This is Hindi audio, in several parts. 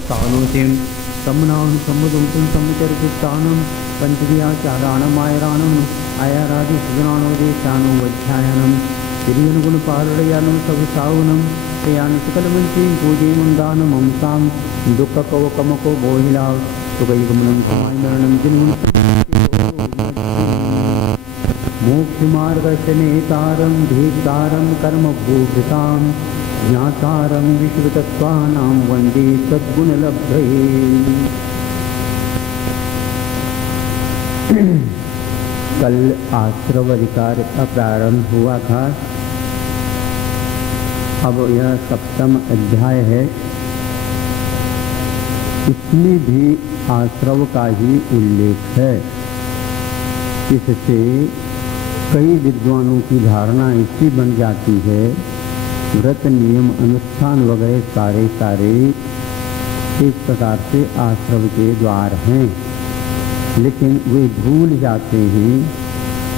स्थानोतिं समनां समुदुतं समचरितानं पंचक्रियाचाराणम् आयराणम् आयारादि सुजनानोदेशानो वध्यायनं तिरियनुगुणपालयानं सविसावनं श्रेयान् सकलमंत्रीं पूजेमं दानमं सां दुःखकवकमको बोहिला सुखयुगमनं समायमरणं जिन्मुन मोक्षमार्गशनेतारं धीर्तारं कर्मभूभृतां ज्ञातारं विश्वतत्त्वानां वन्दे सद्गुणलब्धये। कल आश्रव अधिकार का प्रारंभ हुआ था। अब यह सप्तम अध्याय है। इसमें भी आश्रव का ही उल्लेख है। इससे कई विद्वानों की धारणा ऐसी बन जाती है, व्रत नियम अनुष्ठान वगैरह सारे एक प्रकार से आश्रव के द्वार हैं, लेकिन वे भूल जाते हैं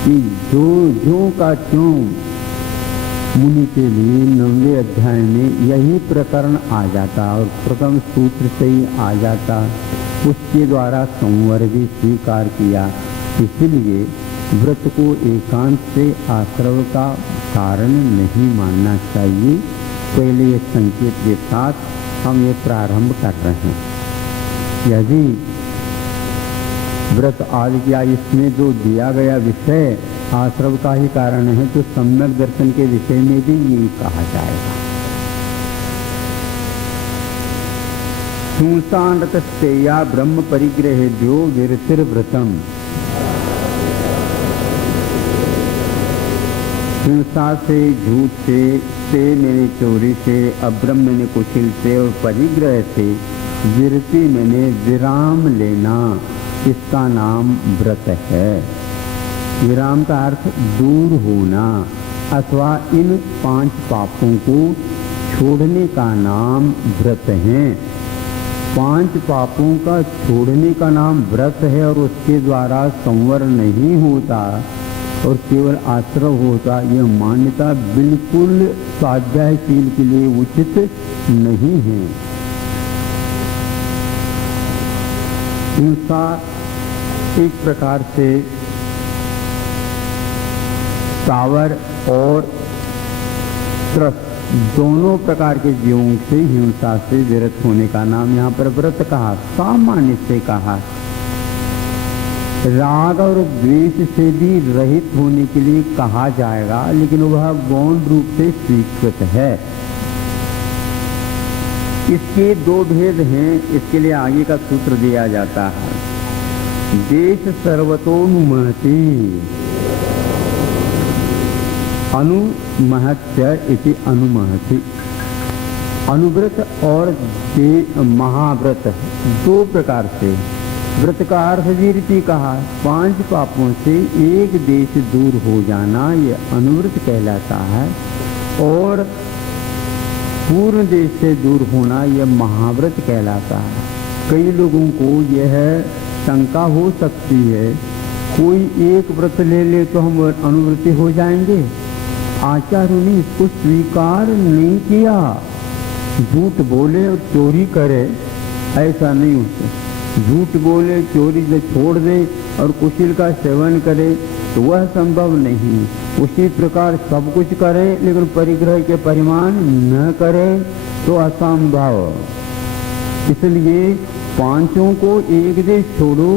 कि जो का त्यों मुनि के लिए 9वें अध्याय में यही प्रकरण आ जाता और प्रथम सूत्र से ही आ जाता, उसके द्वारा संवर भी स्वीकार किया। इसलिए व्रत को एकांत से आश्रव का कारण नहीं मानना चाहिए। पहले ये संकेत के साथ हम ये प्रारंभ कर रहे हैं। यदि व्रत आदि किया इसमें जो दिया गया विषय आश्रव का ही कारण है, तो सम्यक दर्शन के विषय में भी यही कहा जाएगा। हिंसानृतस्तेया ब्रह्म परिग्रहेभ्यो विरतिर्व्रतम्। हिंसा से, झूठ से मैंने चोरी से, अब्रह्म मैंने कुचिल से और परिग्रह से, विरति मैंने विराम लेना, इसका नाम व्रत है। विराम का अर्थ दूर होना अथवा इन 5 पापों को छोड़ने का नाम व्रत है। 5 पापों का छोड़ने का नाम व्रत है और उसके द्वारा संवर नहीं होता और केवल आश्रव होता, यह मान्यता बिल्कुल स्वाध्यायशील के लिए उचित नहीं है। हिंसा एक प्रकार से सावर और त्रस्त दोनों प्रकार के जीवों से हिंसा से विरत होने का नाम यहाँ पर व्रत कहा, सामान्य से कहा। राग और द्वेष से भी रहित होने के लिए कहा जाएगा, लेकिन वह गौण रूप से स्वीकृत है। इसके 2 भेद हैं, इसके लिए आगे का सूत्र दिया जाता है। देश सर्वतोनुमहति अनुमहत्य इति अनुमहति। अनुव्रत और महाव्रत 2 प्रकार से। व्रत का अर्थ विरति कहा, 5 पापों से एक देश दूर हो जाना, यह अनुव्रत कहलाता है। और पूर्ण देश से दूर होना, यह महाव्रत कहलाता है। कई लोगों को यह शंका हो सकती है, कोई एक व्रत ले ले तो हम अनुव्रती हो जाएंगे। आचार्य ने इसको स्वीकार नहीं किया। झूठ बोले और चोरी करे, ऐसा नहीं होता। झूठ बोले, चोरी से छोड़ दे और कुशिल का सेवन करे तो वह संभव नहीं। उसी प्रकार सब कुछ करे लेकिन परिग्रह के परिमाण न करे तो असंभव। इसलिए 5 को एक देश छोड़ो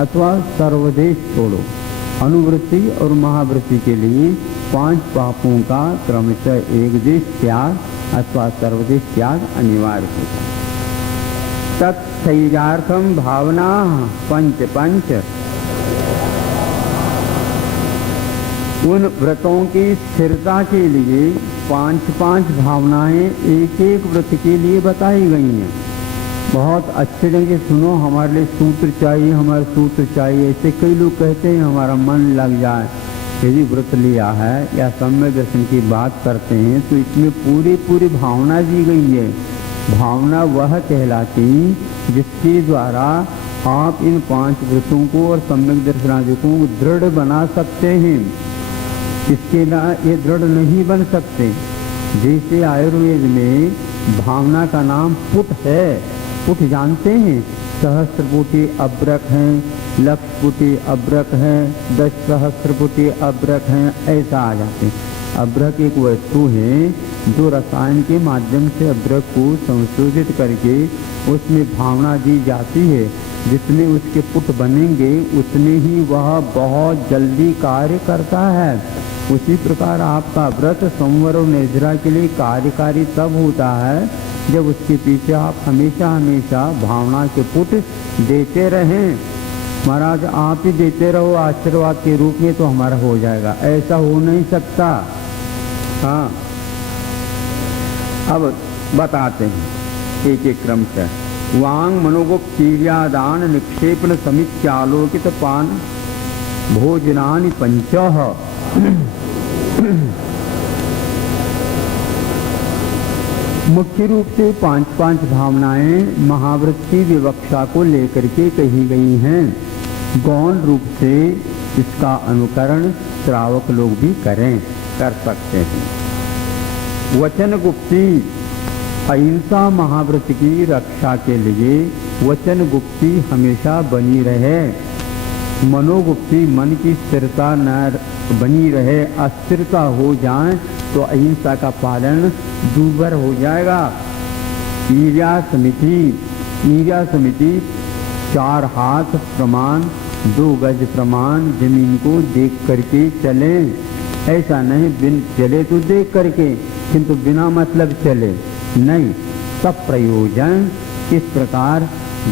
अथवा सर्वदेश छोड़ो। अनुवृत्ति और महावृत्ति के लिए 5 पापों का क्रमशः एक देश त्याग अथवा सर्वदेश त्याग अनिवार्य होता है। तत्स्थैर्यार्थम भावना पंच उन व्रतों की स्थिरता के लिए 5 भावनाएं एक व्रत के लिए बताई गई हैं। बहुत अच्छे ढंग से सुनो, हमारे लिए सूत्र चाहिए, हमारे सूत्र चाहिए, ऐसे कई लोग कहते हैं हमारा मन लग जाए। यदि व्रत लिया है या सम्यक दर्शन की बात करते हैं तो इसमें पूरी भावना दी गई है। भावना वह कहलाती जिसके द्वारा आप इन 5 व्रतों को और सम्यक दर्शनादि को दृढ़ बना सकते हैं। इसके ना ये दृढ़ नहीं बन सकते। जैसे आयुर्वेद में भावना का नाम पुट है, पुट जानते हैं, सहस्त्रपुटी अब्रक हैं, लक्ष पुटी अब्रक है, 10 सहस्त्रपुटी अब्रक हैं, ऐसा आ जाते हैं। अब्रक एक वस्तु है जो रसायन के माध्यम से अब्रक को संशोधित करके उसमें भावना दी जाती है, जितने उसके पुट बनेंगे उतने ही वह बहुत जल्दी कार्य करता है। उसी प्रकार आपका व्रत संवर और निर्जरा के लिए कार्यकारी तब होता है जब उसके पीछे आप हमेशा हमेशा भावना के पुट देते रहें। महाराज आप ही देते रहो आशीर्वाद के रूप में तो हमारा हो जाएगा, ऐसा हो नहीं सकता। हाँ, अब बताते हैं एक एक क्रम से। वांग मनोगुप्त कीर्यादान निक्षेपण समित्यालोकित पान भोजनानि पंचः। मुख्य रूप से 5 भावनाएं महाव्रत की विवक्षा को लेकर के कही गई हैं। गौण रूप से इसका अनुकरण श्रावक लोग भी कर सकते हैं। वचन गुप्ती, अहिंसा महाव्रत की रक्षा के लिए वचन गुप्ती हमेशा बनी रहे। मनोगुप्ती, मन की स्थिरता न बनी रहे, अस्थिरता हो जाए तो अहिंसा का पालन दूभर हो जाएगा। ईर्या समिति 4 हाथ प्रमाण, 2 गज प्रमाण, जमीन को देख करके चले। ऐसा नहीं बिन चले तो देख करके, किंतु बिना मतलब चले नहीं। सब प्रयोजन इस प्रकार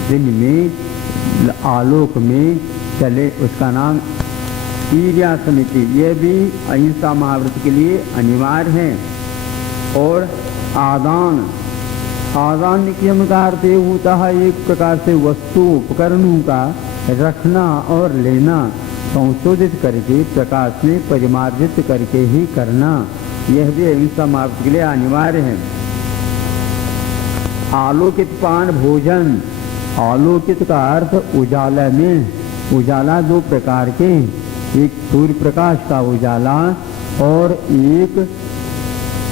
दिन में आलोक में चले, उसका नाम ईर्या समिति। यह भी अहिंसा महाव्रत के लिए अनिवार्य है। और आदान नियम का अर्थ होता है एक प्रकार से वस्तु उपकरणों का रखना और लेना, संशोधित करके प्रकाश में परिमार्जित करके ही करना। यह भी अहिंसा महाव्रत के लिए अनिवार्य है। आलोकित पान भोजन, आलोकित का अर्थ उजाला में, उजाला 2 प्रकार के, एक सूर्य प्रकाश का उजाला और एक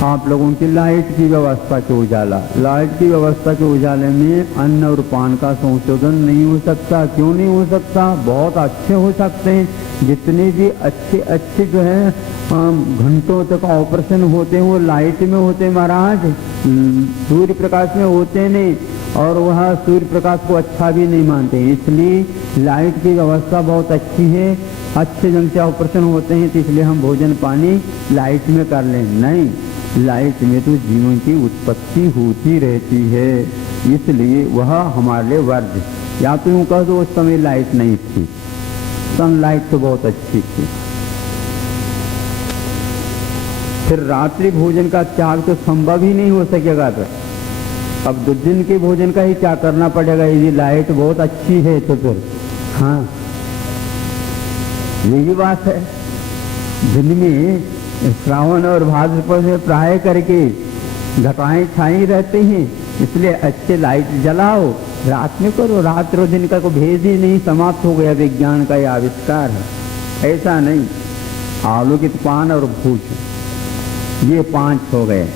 आप लोगों की लाइट की व्यवस्था के उजाला। लाइट की व्यवस्था के उजाले में अन्न और पान का संशोधन नहीं हो सकता। क्यों नहीं हो सकता? बहुत अच्छे हो सकते हैं। जितने भी अच्छे जो है घंटों तक ऑपरेशन होते हैं वो लाइट में होते महाराज, सूर्य प्रकाश में होते नहीं। और वह सूर्य प्रकाश को अच्छा भी नहीं मानते, इसलिए लाइट की व्यवस्था बहुत अच्छी है, अच्छे ढंग से ऑपरेशन होते हैं। तो इसलिए हम भोजन पानी लाइट में कर लें, नहीं, लाइट में तो जीवन की उत्पत्ति होती रहती है, इसलिए वह हमारे लिए वर्ज्य। या तो यूँ कह दो उस समय लाइट नहीं थी, सनलाइट तो बहुत अच्छी थी। फिर रात्रि भोजन का त्याग तो संभव ही नहीं हो सकेगा। तो अब 2 दिन के भोजन का ही क्या करना पड़ेगा यदि लाइट बहुत अच्छी है तो फिर। हाँ, यही बात है। दिन में श्रावण और भाद्रपद में प्राय करके घटाएं छाई रहते हैं, इसलिए अच्छे लाइट जलाओ। रात में करो, रात और दिन का कोई भेद ही नहीं, समाप्त हो गया, विज्ञान का यह आविष्कार है। ऐसा नहीं। आलोकित पान और भोजन ये 5 हो गए।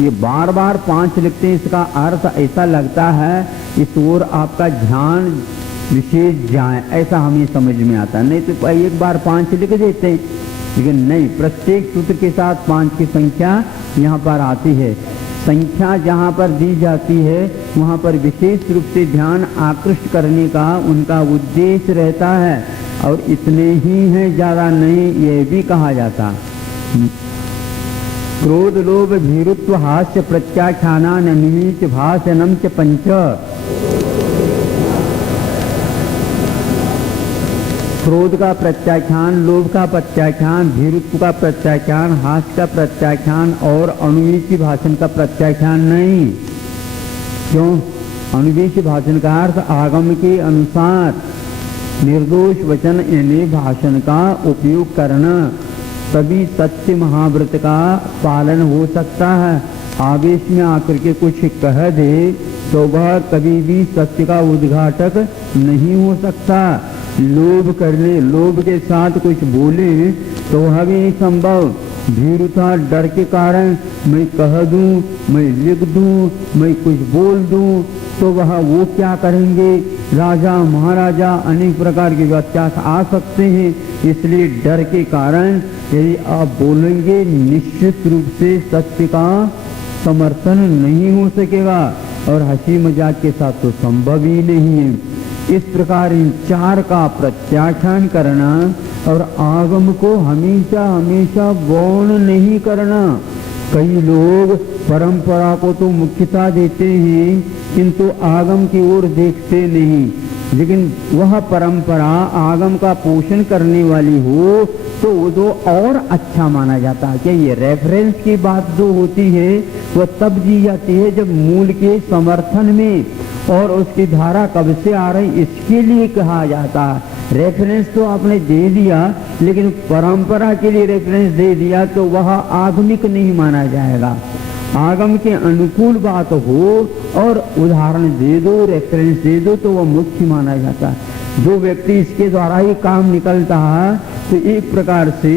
ये बार बार 5 लिखते हैं, इसका अर्थ ऐसा लगता है इस ओर आपका ध्यान विशेष जाए, ऐसा हमें समझ में आता। नहीं तो एक बार 5 लिख देते हैं, लेकिन नहीं, प्रत्येक सूत्र के साथ 5 की संख्या यहाँ पर आती है। संख्या जहाँ पर दी जाती है वहाँ पर विशेष रूप से ध्यान आकृष्ट करने का उनका उद्देश्य रहता है, और इतने ही हैं, ज़्यादा नहीं, ये भी कहा जाता। क्रोध लोभ भीरुत्व हास्य प्रत्याख्यानान निमित्त भाषणम च 5। क्रोध का प्रत्याख्यान, लोभ का प्रत्याख्यान, भीरुत्व का प्रत्याख्यान, हास्य का प्रत्याख्यान और अनुवीची भाषण का प्रत्याख्यान नहीं। क्यों? अनुवीची भाषण का अर्थ आगम के अनुसार निर्दोष वचन यानी भाषण का उपयोग करना, तभी सत्य महाव्रत का पालन हो सकता है। आवेश में आकर के कुछ कह दे तो वह कभी भी सत्य का उद्घाटक नहीं हो सकता। लोभ करने, लोभ के साथ कुछ बोले तो वह भी नहीं संभव। भीरुता, डर के कारण मैं कह दूं, मैं लिख दूं, मैं कुछ बोल दूं तो वो क्या करेंगे। राजा महाराजा अनेक प्रकार के अत्याचार आ सकते हैं, इसलिए डर के कारण यदि आप बोलेंगे निश्चित रूप से सत्य का समर्थन नहीं हो सकेगा और हंसी मजाक के साथ तो संभव ही नहीं है। इस प्रकार इन चार का प्रत्याख्यान करना और आगम को हमेशा हमेशा गौण नहीं करना। कई लोग परंपरा को तो मुख्यता देते हैं किंतु आगम की ओर देखते नहीं, लेकिन वह परंपरा आगम का पोषण करने वाली हो तो वो तो और अच्छा माना जाता है। क्या ये रेफरेंस की बात जो होती है वह तब जी जाती है जब मूल के समर्थन में और उसकी धारा कब से आ रही इसके लिए कहा जाता है। रेफरेंस तो आपने दे दिया लेकिन परंपरा के लिए रेफरेंस दे दिया तो वह आगमिक नहीं माना जाएगा। आगम के अनुकूल बात हो और उदाहरण दे दो, रेफरेंस दे दो तो वह मुख्य माना जाता है। जो व्यक्ति इसके द्वारा ही काम निकलता है तो एक प्रकार से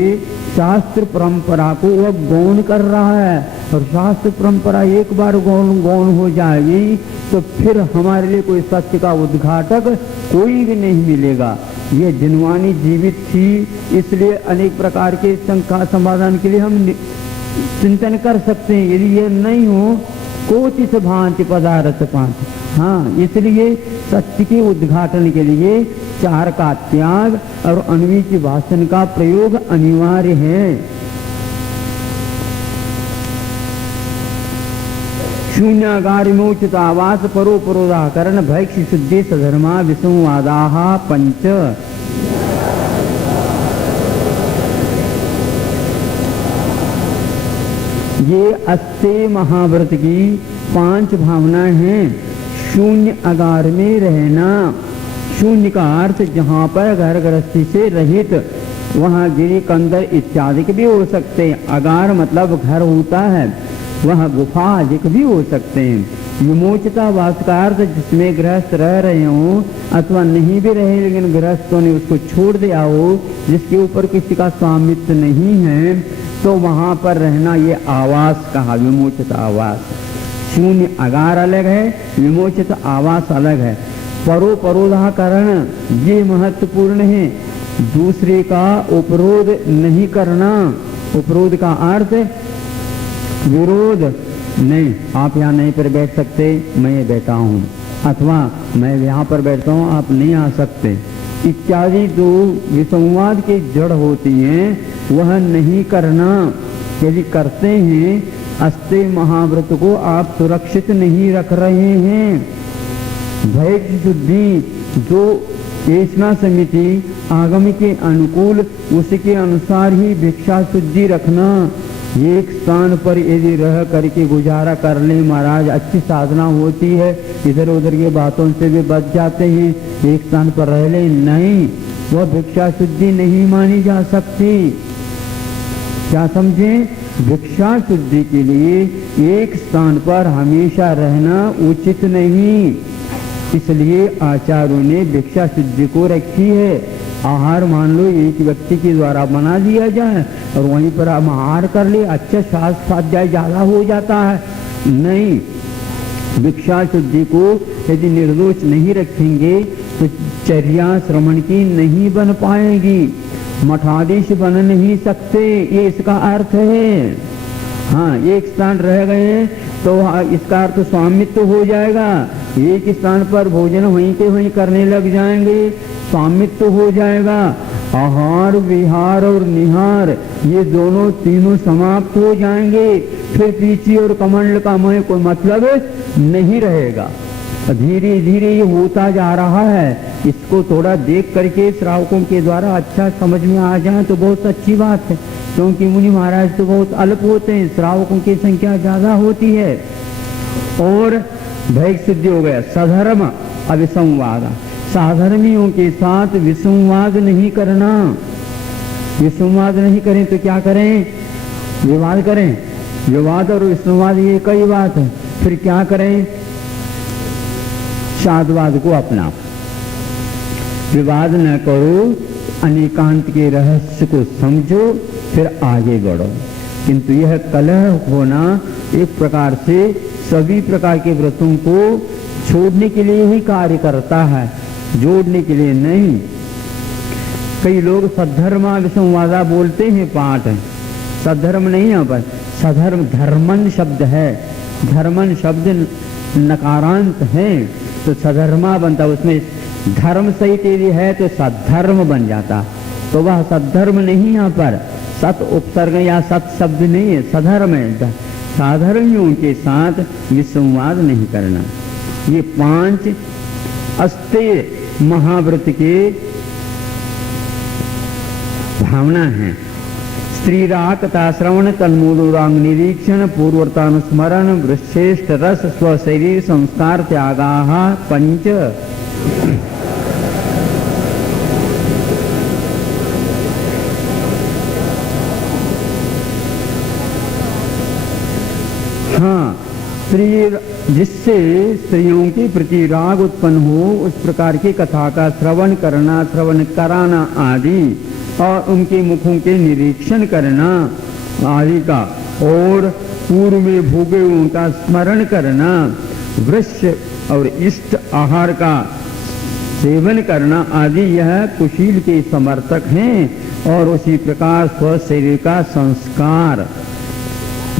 शास्त्र परंपरा को वह गौण कर रहा है और शास्त्र परंपरा एक बार गौण हो जाएगी तो फिर हमारे लिए कोई सत्य का उद्घाटक कोई भी नहीं मिलेगा। ये जिनवानी जीवित थी इसलिए अनेक प्रकार के शंका समाधान के लिए हम चिंतन कर सकते हैं। यदि ये नहीं हो कोचित भांति पदार्थ पांच। हाँ, इसलिए सत्य के उद्घाटन के लिए चार का त्याग और अन्वीच भाषण का प्रयोग अनिवार्य है। शून्यागार मोचित आवास परो परोदाकरण भैक्ष शुद्धि सधर्मा विसंवादाः पंच। ये अस्ते महाव्रत की 5 भावनाएं हैं। शून्य आगार में रहना, शून्य का अर्थ जहाँ पर घर गृहस्थी से रहित, वहाँ गिरी कंदर इत्यादि भी हो सकते हैं। आगार मतलब घर होता है, वह गुफा अधिक भी हो सकते हैं। विमोचिता वास का अर्थ जिसमें गृहस्थ रह रहे हो अथवा नहीं भी रहे लेकिन गृहस्थों ने उसको छोड़ दिया हो, जिसके ऊपर किसी का स्वामित्व नहीं है तो वहां पर रहना ये आवास कहा, विमोचित आवास। शून्य आगार अलग है, विमोचित आवास अलग है। परो परोधाकरण ये महत्वपूर्ण है, दूसरे का उपरोध नहीं करना। उपरोध का अर्थ विरोध नहीं, आप यहाँ नहीं पर बैठ सकते, मैं बैठा हूँ, अथवा मैं यहाँ पर बैठता हूँ आप नहीं आ सकते इत्यादि जो विसंवाद की जड़ होती है वह नहीं करना। यदि करते हैं अस्ते महाव्रत को आप सुरक्षित नहीं रख रहे हैं। भय शुद्धि जो चेतना समिति आगम के अनुकूल उसके अनुसार ही भिक्षा शुद्धि रखना। एक स्थान पर यदि रह करके गुजारा कर ले महाराज अच्छी साधना होती है, इधर उधर की बातों से भी बच जाते हैं, एक स्थान पर रह ले, नहीं, वह भिक्षा शुद्धि नहीं मानी जा सकती। क्या समझे? भिक्षा शुद्धि के लिए एक स्थान पर हमेशा रहना उचित नहीं, इसलिए आचार्यों ने भिक्षा शुद्धि को रखी है। आहार मान लो एक व्यक्ति के द्वारा बना दिया जाए और वहीं पर हम आहार कर ले, अच्छा शास्त्र स्वाध्याय ज्यादा हो जाता है, नहीं। भिक्षा शुद्धि को यदि निर्दोष नहीं रखेंगे तो चर्या श्रवण की नहीं बन पाएगी, मठाधीश बन नहीं सकते, ये इसका अर्थ है। हाँ, एक स्थान रह गए तो इसका अर्थ स्वामित्व हो जाएगा, एक स्थान पर भोजन वहीं के वहीं करने लग जाएंगे, स्वामित्व हो जाएगा। आहार विहार और निहार ये दोनों तीनों समाप्त हो जाएंगे, फिर पीछे और कमंडल का मैं कोई मतलब नहीं रहेगा। धीरे धीरे ये होता जा रहा है, इसको थोड़ा देख करके श्रावकों के द्वारा अच्छा समझ में आ जाए तो बहुत अच्छी बात है, क्योंकि मुनि महाराज तो बहुत अल्प होते हैं, श्रावकों की संख्या ज्यादा होती है। और भय सिद्धि हो गया। सधर्म अविसंवाद, साधर्मियों के साथ विसंवाद नहीं करना। विसंवाद नहीं करें तो क्या करें? विवाद करें। विवाद और विसंवाद ये कई बात है, फिर क्या करें? साधवाद को अपना, विवाद न करो, अनेकांत के रहस्य को समझो, फिर आगे बढ़ो। किंतु यह कलह होना एक प्रकार से सभी प्रकार के व्रतों को छोड़ने के लिए ही कार्य करता है, जोड़ने के लिए नहीं। कई लोग सद्धर्मा विसंवादा बोलते हैं पाठ, सद्धर्म नहीं, यहाँ पर सधर्म, धर्मन शब्द है, धर्मन शब्द नकारांत है तो सधर्मा बनता, उसमें धर्म सहित यदि है तो सद्धर्म बन जाता, तो वह सद्धर्म नहीं, यहाँ पर सत उपसर्ग या सत शब्द नहीं है, सधर्म है। साधर्मियों के साथ विसंवाद नहीं करना। ये 5 अस्तेय महाव्रत के भावना है। स्त्री राग कथा श्रवण, तन्मूलोरांग निरीक्षण, पूर्वतानुस्मरण, वृश्रेष्ठ रस, स्वशरीर संस्कार त्यागाः 5। हाँ, स्त्री जिससे स्त्रियों के प्रति राग उत्पन्न हो उस प्रकार की कथा का श्रवण करना, श्रवण कराना आदि, और उनके मुखों के निरीक्षण करना आदि का, और पूर्व में भोगे उनका स्मरण करना, वृक्ष और इष्ट आहार का सेवन करना आदि, यह कुशील के समर्थक हैं। और उसी प्रकार स्व शरीर का संस्कार,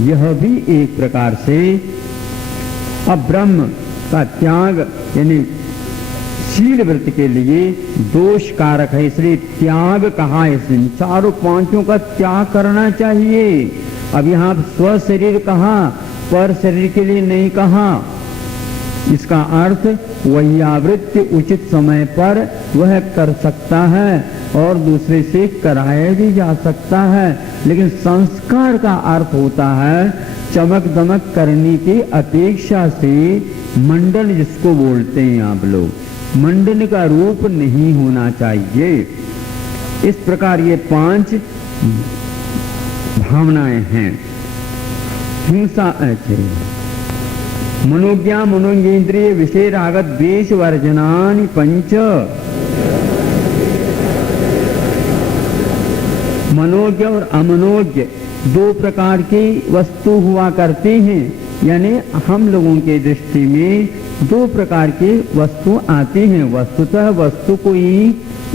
यह भी एक प्रकार से अब्रह्म का त्याग, यानी शील व्रत के लिए दोष कारक है, इसलिए त्याग कहा है। इसलिए चारों 5 का त्याग करना चाहिए। अब यहाँ स्व शरीर कहा, पर शरीर के लिए नहीं कहा। इसका अर्थ वैयावृत्ति उचित समय पर वह कर सकता है और दूसरे से कराया भी जा सकता है, लेकिन संस्कार का अर्थ होता है चमक दमक करने की अपेक्षा से मंडन, जिसको बोलते हैं आप लोग, मंडन का रूप नहीं होना चाहिए। इस प्रकार ये 5 भावनाएं हैं। हिंसा अच्छे मनोज्ञा मनोज्ञेन्द्रिय विषय राग द्वेष वर्जनानि 5। मनोज्ञ और अमनोज्ञ 2 प्रकार की वस्तु हुआ करते हैं, यानी हम लोगों के दृष्टि में 2 प्रकार की वस्तु आती हैं। वस्तुतः वस्तु कोई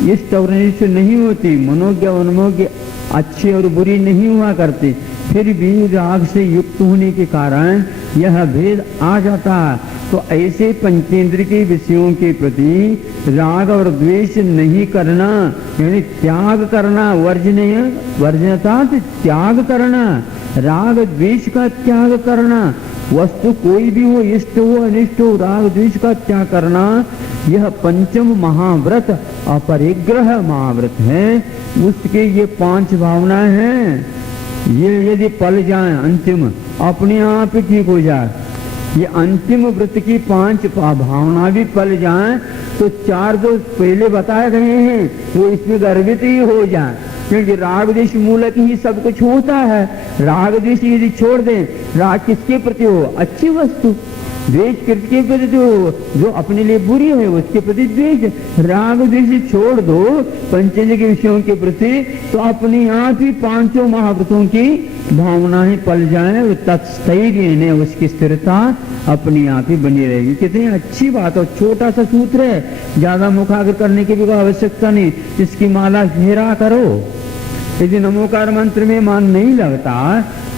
इष्ट और अनिष्ट नहीं होती, मनोज्ञ और अनमोज्ञ अच्छी और बुरी नहीं हुआ करती, फिर भी राग से युक्त होने के कारण यह भेद आ जाता है। तो ऐसे पंचेंद्र के विषयों के प्रति राग और द्वेष नहीं करना, यानी त्याग करना, वर्जनीय, वर्जनता त्याग करना, राग द्वेष का त्याग करना। वस्तु कोई भी हो, इष्ट हो अनिष्ट हो, राग द्वेष का त्याग करना, यह 5म महाव्रत अपरिग्रह महाव्रत है। उसके ये 5 भावनाएं हैं। ये यदि पल जाए अंतिम, अपने आप ही ठीक हो जाए, ये अंतिम व्रत की 5 भावना भी पल जाए तो 4 जो पहले बताए गए हैं वो इसमें गर्भित ही हो जाए, क्योंकि राग द्वेष मूलक ही सब कुछ होता है। राग द्वेष यदि छोड़ दें, राग किसके प्रति हो? अच्छी वस्तु। द्वेष किसके प्रति हो? जो अपने लिए बुरी है उसके प्रति द्वेष। राग द्वेष छोड़ दो पंचेंद्र के विषयों के प्रति, तो अपने आप ही 5 महाव्रतों की भावनाएं पल जाए, तत्स्थैर्य, उसकी स्थिरता अपने आप ही बनी रहेगी। कितनी अच्छी बात है। छोटा सा सूत्र है, ज्यादा मुखाग्र करने की भी कोई आवश्यकता नहीं। इसकी माला घेरा करो। यदि नमोकार मंत्र में मन नहीं लगता,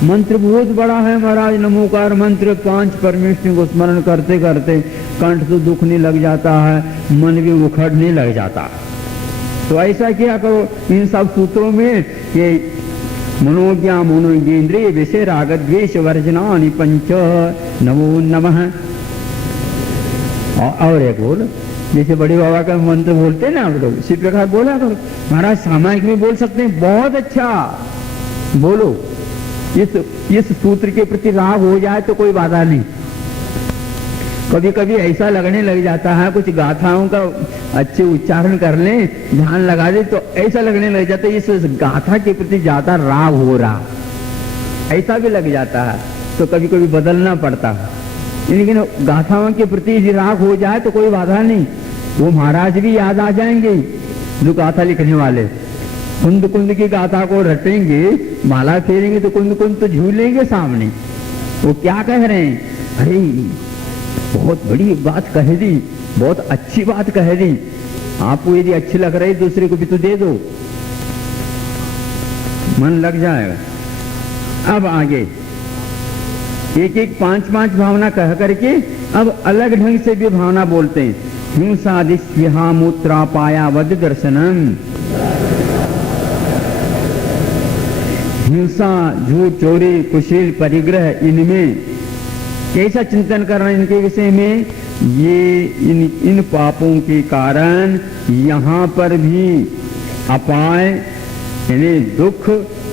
मंत्र बहुत बड़ा है महाराज, नमोकार मंत्र 5 परमेश्वर को स्मरण करते करते कंठ तो दुखने लग जाता है, मन भी उखड़ने लग जाता। तो ऐसा क्या करो इन सब सूत्रों में कि मनोज्ञा मनोज्ञेन्द्रिय विषय राग द्वेष वर्जनानि 5 नमो नमः। और एक बोल, जैसे बड़े बाबा का मंत्र बोलते हैं ना आप लोग, इसी प्रकार बोला करो। महाराज सामायिक में बोल सकते हैं, बहुत अच्छा बोलो। इस सूत्र के प्रति राग हो जाए तो कोई बाधा नहीं। कभी कभी ऐसा लगने लग जाता है, कुछ गाथाओं का अच्छे उच्चारण कर लें, ध्यान लगा दे, तो ऐसा लगने लग जाता है इस गाथा के प्रति ज्यादा राग हो रहा, ऐसा भी लग जाता है। तो कभी कभी बदलना पड़ता है। लेकिन गाथाओं के प्रति यदि राग हो जाए तो कोई बाधा नहीं। वो महाराज भी याद आ जाएंगे जो गाथा लिखने वाले, कुंद कुंद की गाथा को रटेंगे, माला फेरेंगे तो कुंद कुंद तो झूलेंगे सामने। वो क्या कह रहे हैं, अरे बहुत बड़ी बात कह दी, बहुत अच्छी बात कह दी, आपको यदि अच्छी लग रही दूसरे को भी तो दे दो, मन लग जाएगा। अब आगे एक एक 5-5 भावना कह करके अब अलग ढंग से भी भावना बोलते हैं। हिंसा दिश्विहा मूत्रा पाया वद दर्शनम, हिंसा, झूठ, चोरी, कुशील, परिग्रह, इनमें कैसा चिंतन करना इनके विषय में, ये इन पापों के कारण यहाँ पर भी अपाय यानी दुख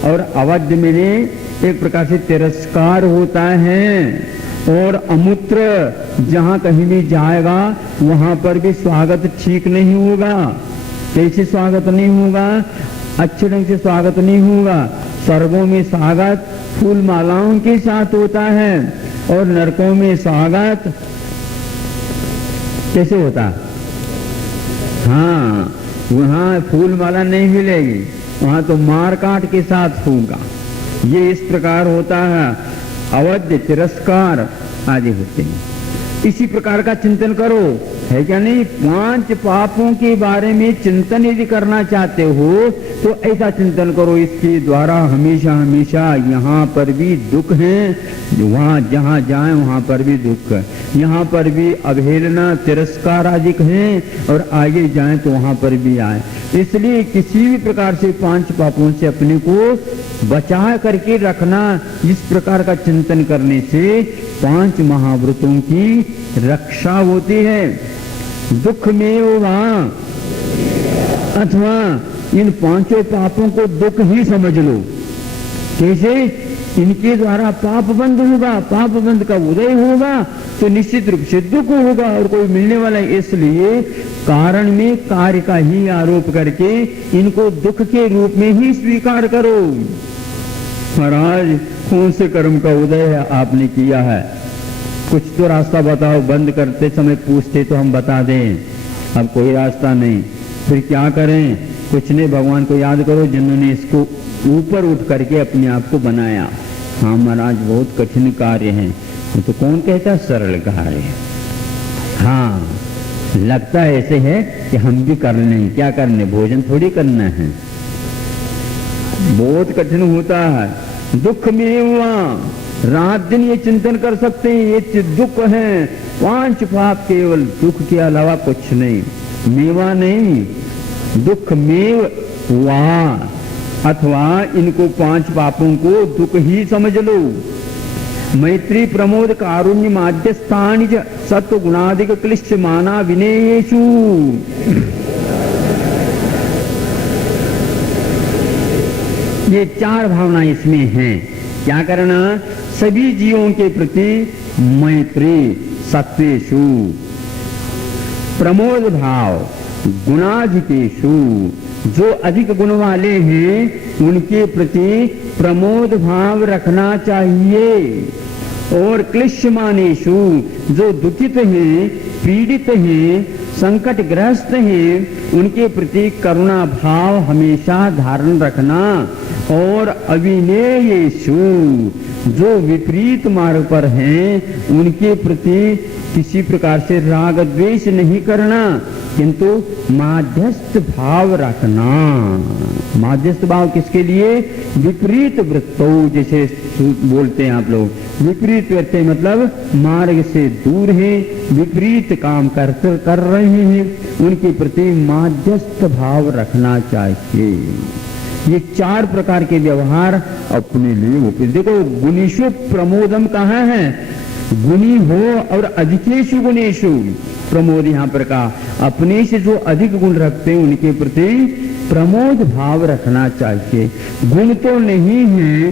और अवध में एक प्रकार से तिरस्कार होता है, और अमूत्र जहाँ कहीं भी जाएगा वहां पर भी स्वागत ठीक नहीं होगा। कैसे स्वागत नहीं होगा, अच्छे ढंग से स्वागत नहीं होगा। स्वर्गों में स्वागत फूल मालाओं के साथ होता है और नरकों में स्वागत कैसे होता, हाँ वहां फूल माला नहीं मिलेगी, वहां तो मार काट के साथ होगा। ये इस प्रकार होता है, अवध्य, तिरस्कार आदि होते हैं। इसी प्रकार का चिंतन करो, है क्या नहीं। 5 पापों के बारे में चिंतन यदि करना चाहते हो तो ऐसा चिंतन करो, इसके द्वारा हमेशा हमेशा यहाँ पर भी दुख है, वहाँ जहाँ जाए वहाँ पर भी दुख है, यहाँ पर भी अवहेलना, तिरस्कार आदि है, और आगे जाए तो वहाँ पर भी आए। इसलिए किसी भी प्रकार से 5 पापों से अपने को बचा करके रखना, इस प्रकार का चिंतन करने से 5 महाव्रतों की रक्षा होती है। दुख में वहां अथवा इन 5 पापों को दुख ही समझ लो। कैसे, इनके द्वारा पाप बंद होगा, पाप बंद का उदय होगा तो निश्चित रूप से दुख होगा और कोई मिलने वाला है। इसलिए कारण में कार्य का ही आरोप करके इनको दुख के रूप में ही स्वीकार करो। महाराज कौन से कर्म का उदय है आपने किया है, कुछ तो रास्ता बताओ। बंद करते समय पूछते तो हम बता दें, अब कोई रास्ता नहीं, फिर क्या करें। कुछ नहीं, भगवान को याद करो जिन्होंने इसको ऊपर उठ करके अपने आप को बनाया। हाँ महाराज बहुत कठिन कार्य है, तो कौन कहता सरल कार्य है। हाँ लगता है ऐसे है कि हम भी कर लें, क्या करने, भोजन थोड़ी करना है, बहुत कठिन होता है। दुख में हुआ रात दिन ये चिंतन कर सकते हैं, ये दुख है, 5 पाप केवल दुख के अलावा कुछ नहीं, मेवा नहीं, दुख मेव वा, अथवा इनको 5 पापों को दुख ही समझ लो। मैत्री, प्रमोद, कारुण्य, माध्यस्थानि च सत्व गुणादिक क्लिश्च माना विनेयेषु। ये 4 भावना इसमें हैं। क्या करना, सभी जीवों के प्रति मैत्री, सत्वेषु, प्रमोद भाव, गुणाधिकेषु, जो अधिक गुण वाले हैं उनके प्रति प्रमोद भाव रखना चाहिए, और क्लिश्यमानेषु, जो दुखित हैं, पीड़ित हैं, संकटग्रस्त हैं, उनके प्रति करुणा भाव हमेशा धारण रखना, और अविनेयेषु, जो विपरीत मार्ग पर हैं उनके प्रति किसी प्रकार से राग द्वेष नहीं करना, किंतु माध्यस्थ भाव रखना। माध्यस्थ भाव किसके लिए, विपरीत वृत्तों, जैसे बोलते हैं आप लोग, विपरीत वृत्ते मतलब मार्ग से दूर हैं, विपरीत काम कर रहे हैं, उनके प्रति माध्यस्थ भाव रखना चाहिए। ये 4 प्रकार के व्यवहार अपने लिए होते। देखो गुणेशु प्रमोदम कहाँ है, गुणी हो और अधिकेशु गुणेशु प्रमोद। यहाँ पर कहा अपने से जो अधिक गुण रखते हैं उनके प्रति प्रमोद भाव रखना चाहिए। गुण तो नहीं है,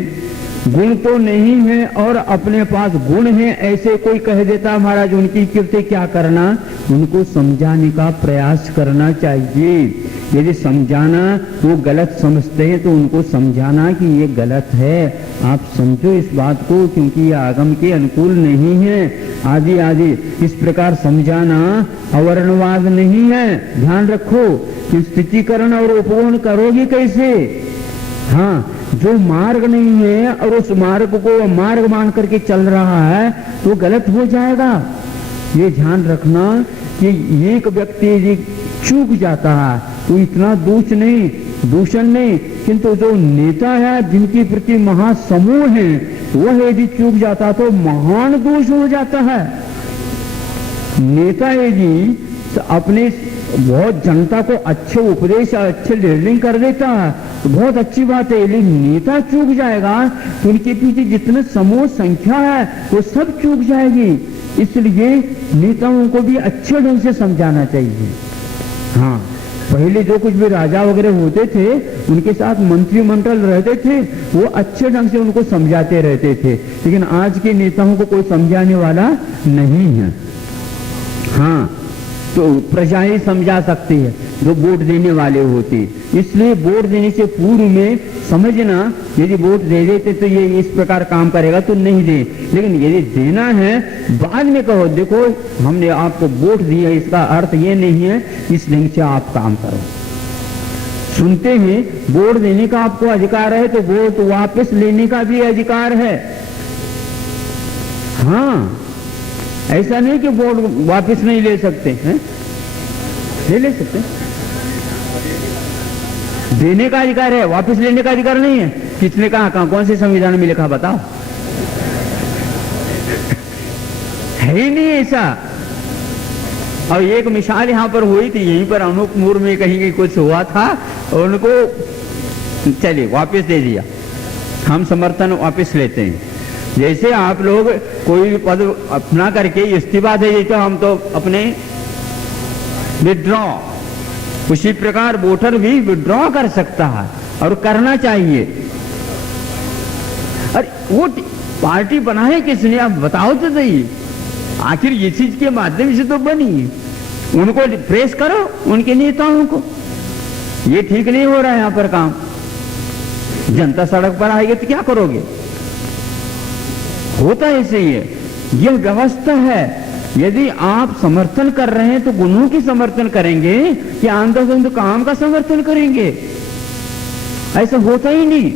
गुण तो नहीं है और अपने पास गुण है ऐसे कोई कह देता महाराज उनकी कीर्ति क्या करना, उनको समझाने का प्रयास करना चाहिए। यदि समझाना, वो गलत समझते हैं तो उनको समझाना कि ये गलत है, आप समझो इस बात को, क्योंकि ये आगम के अनुकूल नहीं है, आदि आदि इस प्रकार समझाना अवर्णवाद नहीं है। ध्यान रखो कि स्थितीकरण और उपगुण करोगे कैसे। हाँ, जो मार्ग नहीं है और उस मार्ग को मार्ग मान करके चल रहा है तो गलत हो जाएगा। ये ध्यान रखना कि एक व्यक्ति यदि चूक जाता है तो इतना दूषण नहीं, किंतु जो नेता है जिनके प्रति महासमूह है वह यदि चूक जाता तो महान दोष हो जाता है। नेता यदि अपने बहुत जनता को अच्छे उपदेश अच्छे लीडिंग कर देता है तो बहुत अच्छी बात है, लेकिन नेता चूक जाएगा तो उनके पीछे जितने समूह संख्या है वो सब चूक जाएगी। इसलिए नेताओं को भी अच्छे ढंग से समझाना चाहिए। हाँ, पहले जो कुछ भी राजा वगैरह होते थे उनके साथ मंत्रिमंडल रहते थे, वो अच्छे ढंग से उनको समझाते रहते थे, लेकिन आज के नेताओं को कोई समझाने वाला नहीं है। हाँ, तो प्रजा ही समझा सकती है जो वोट देने वाले होते। इसलिए वोट देने से पूर्व में समझना, यदि वोट दे देते तो ये इस प्रकार काम करेगा तो नहीं दे, लेकिन यदि देना है बाद में कहो देखो हमने आपको वोट दिया, इसका अर्थ ये नहीं है इस ढंग से आप काम करो। सुनते हैं वोट देने का आपको अधिकार है तो वोट वापस लेने का भी अधिकार है। हाँ, ऐसा नहीं कि वोट वापस नहीं ले सकते हैं, ले सकते, देने का अधिकार है, वापस लेने का अधिकार नहीं है। किसने कहा, कौन से संविधान में लिखा बताओ? है ही नहीं ऐसा। और एक मिसाल यहां पर हुई थी, यहीं पर अनूपपुर में कहीं कुछ हुआ था, उनको चलिए वापस दे दिया, हम समर्थन वापस लेते हैं। जैसे आप लोग कोई पद अपना करके इस्तीफा दे देते, हम तो अपने विड्रॉ, उसी प्रकार वोटर भी विड्रॉ कर सकता है और करना चाहिए। अरे वो पार्टी बनाए किसने, आप बताओ तो सही, आखिर ये चीज के माध्यम से तो बनी, उनको प्रेस करो उनके नेताओं को। ये ठीक नहीं हो रहा है यहां पर काम, जनता सड़क पर आएगी तो क्या करोगे? होता ऐसे ही है, यह व्यवस्था है। यदि आप समर्थन कर रहे हैं तो गुणों की समर्थन करेंगे कि आंदोलन काम का समर्थन करेंगे? ऐसा होता ही नहीं।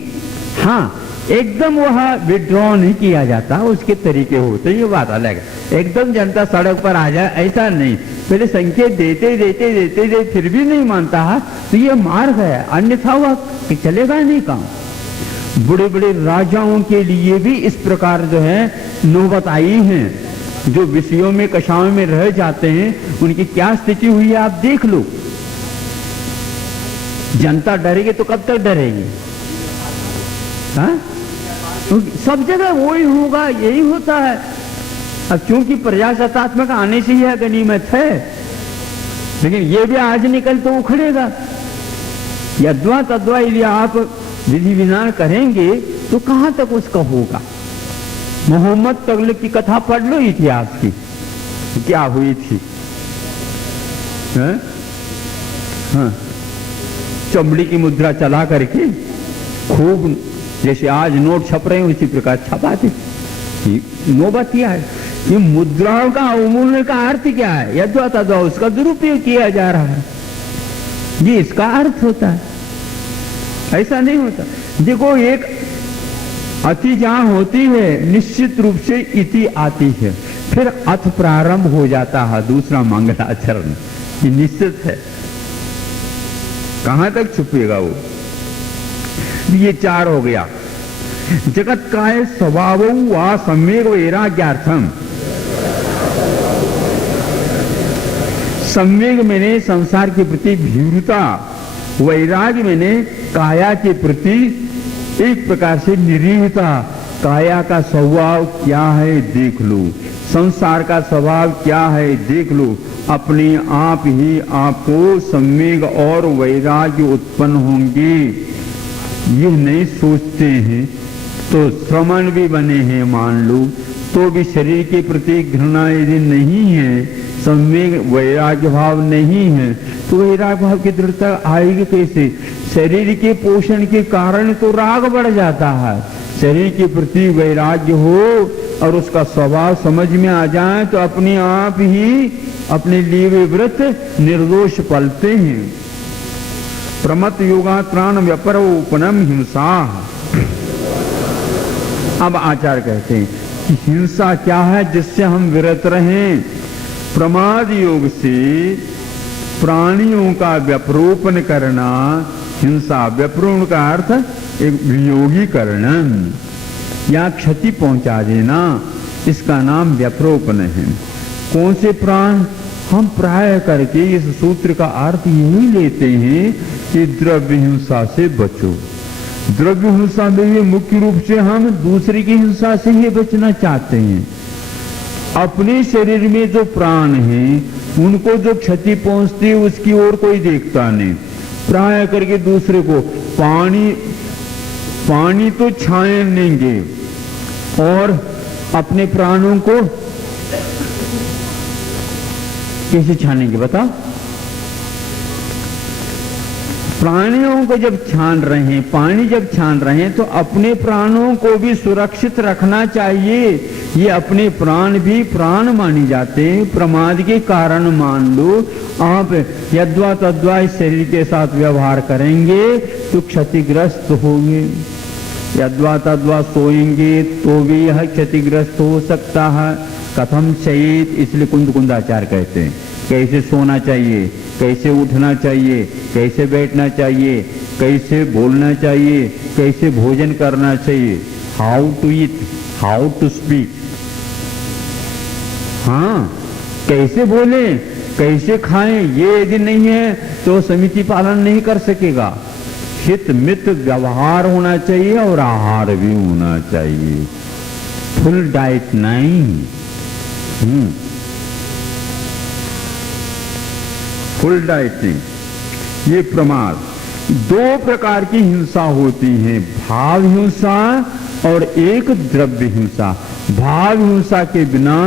हाँ, एकदम वह विड्रॉ नहीं किया जाता, उसके तरीके होते, ये बात अलग है। एकदम जनता सड़क पर आ जाए ऐसा नहीं, पहले संकेत देते देते देते देते फिर भी नहीं मानता है तो ये मार्ग है, अन्यथा वह चलेगा नहीं काम। बड़े बड़े राजाओं के लिए भी इस प्रकार जो है नौबत आई है, जो विषयों में कषायों में रह जाते हैं उनकी क्या स्थिति हुई है आप देख लो। जनता डरेगी तो कब तक डरेगी? हाँ? तो सब जगह वही होगा, यही होता है। अब क्योंकि प्रजासत्तात्मक आने से यह गनीमत है, लेकिन ये भी आज निकल तो उखड़ेगा। यद्वा तद्वा यदि आप विधि विधान करेंगे तो कहां तक उसका होगा? मोहम्मद तगलक की कथा पढ़ लो इतिहास की, क्या हुई थी। हाँ, चमड़ी की मुद्रा चला करके खूब, जैसे आज नोट छप रहे हैं उसी प्रकार छपाते। नौबत क्या है, ये मुद्राओं का अवमूल्यन का अर्थ क्या है? यद्वा तद्वा उसका दुरुपयोग किया जा रहा है, ये इसका अर्थ होता है। ऐसा नहीं होता। देखो, एक अति जहां होती है निश्चित रूप से इति आती है, फिर अथ प्रारंभ हो जाता है दूसरा मंगलाचरण, ये निश्चित है। कहां तक छुपेगा वो? ये चार हो गया। जगत काय स्वभाव वा सम्यक वैराग्यार्थम। सम्यक मैंने संसार के प्रति भीरुता, वैराग्य मैंने काया के प्रति एक प्रकार से निरीहता। काया का स्वभाव क्या है देख लो, संसार का स्वभाव क्या है देख लो, अपने आप ही आपको सम्यक और वैराग्य उत्पन्न होंगे। ये नहीं सोचते हैं तो श्रमण भी बने हैं मान लो, तो भी शरीर के प्रति घृणा यदि नहीं है, सम्यक वैराग्य भाव नहीं है, तो वैराग्य भाव की दृढ़ता आएगी कैसे? शरीर के पोषण के कारण तो राग बढ़ जाता है। शरीर के प्रति वैराग्य हो और उसका स्वभाव समझ में आ जाए तो अपने आप ही अपने लिए वे व्रत निर्दोष पलते हैं। प्रमत योगा त्राण व्यपरोपनम हिंसा। अब आचार्य कहते हैं कि हिंसा क्या है जिससे हम विरत रहें? प्रमाद योग से प्राणियों का व्यपरोपण करना हिंसा। व्यपरोपण का अर्थ एक वियोगीकरण या क्षति पहुंचा देना, इसका नाम व्यपरोपण है। कौन से प्राण? हम प्राय करके इस सूत्र का अर्थ यही लेते हैं कि द्रव्य हिंसा से बचो। द्रव्य हिंसा में ही मुख्य रूप से हम दूसरे की हिंसा से ही बचना चाहते हैं। अपने शरीर में जो प्राण हैं उनको जो क्षति पहुंचती है उसकी ओर कोई देखता नहीं। प्राय करके दूसरे को पानी तो छान लेंगे और अपने प्राणों को कैसे छानेंगे बताओ? प्राणियों को जब छान रहे हैं, पानी जब छान रहे हैं, तो अपने प्राणों को भी सुरक्षित रखना चाहिए। ये अपने प्राण भी प्राण माने जाते हैं। प्रमाद के कारण मान लो आप यद्वा तद्वा इस शरीर के साथ व्यवहार करेंगे तो क्षतिग्रस्त होंगे। यद्वा तद्वा सोएंगे तो भी यह क्षतिग्रस्त हो सकता है। कथम शयेत, इसलिए कुंदाचार्य कहते हैं कैसे सोना चाहिए, कैसे उठना चाहिए, कैसे बैठना चाहिए, कैसे बोलना चाहिए, कैसे भोजन करना चाहिए। How to eat, how to speak. हाँ, कैसे बोले, कैसे खाएं, ये यदि नहीं है तो समिति पालन नहीं कर सकेगा। हित मित व्यवहार होना चाहिए और आहार भी होना चाहिए। फुल डाइट नहीं। फुल डाइट नहीं। ये प्रमाद। दो प्रकार की हिंसा होती है, भाव हिंसा और एक द्रव्य हिंसा। भाव हिंसा के बिना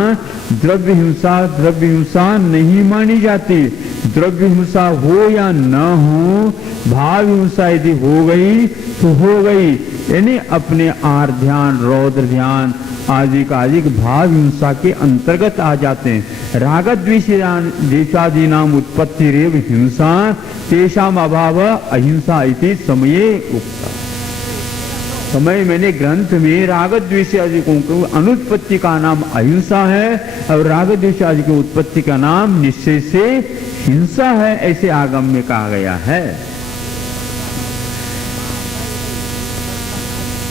द्रव्य हिंसा नहीं मानी जाती। द्रव्य हिंसा हो या न हो, भाव हिंसा यदि हो गई तो हो गई, यानी अपने आर ध्यान, रौद्र ध्यान आदि का अधिक भाव हिंसा के अंतर्गत आ जाते हैं। राग द्वेषादि नाम उत्पत्ति रेव हिंसा तेषाम अभाव अहिंसा इति समये उक्ता। समय मैंने ग्रंथ में राग द्वेष आदि को अनुत्पत्ति का नाम अहिंसा है और राग द्वेष आदि की उत्पत्ति का नाम निश्चय से हिंसा है, ऐसे आगम में कहा गया है।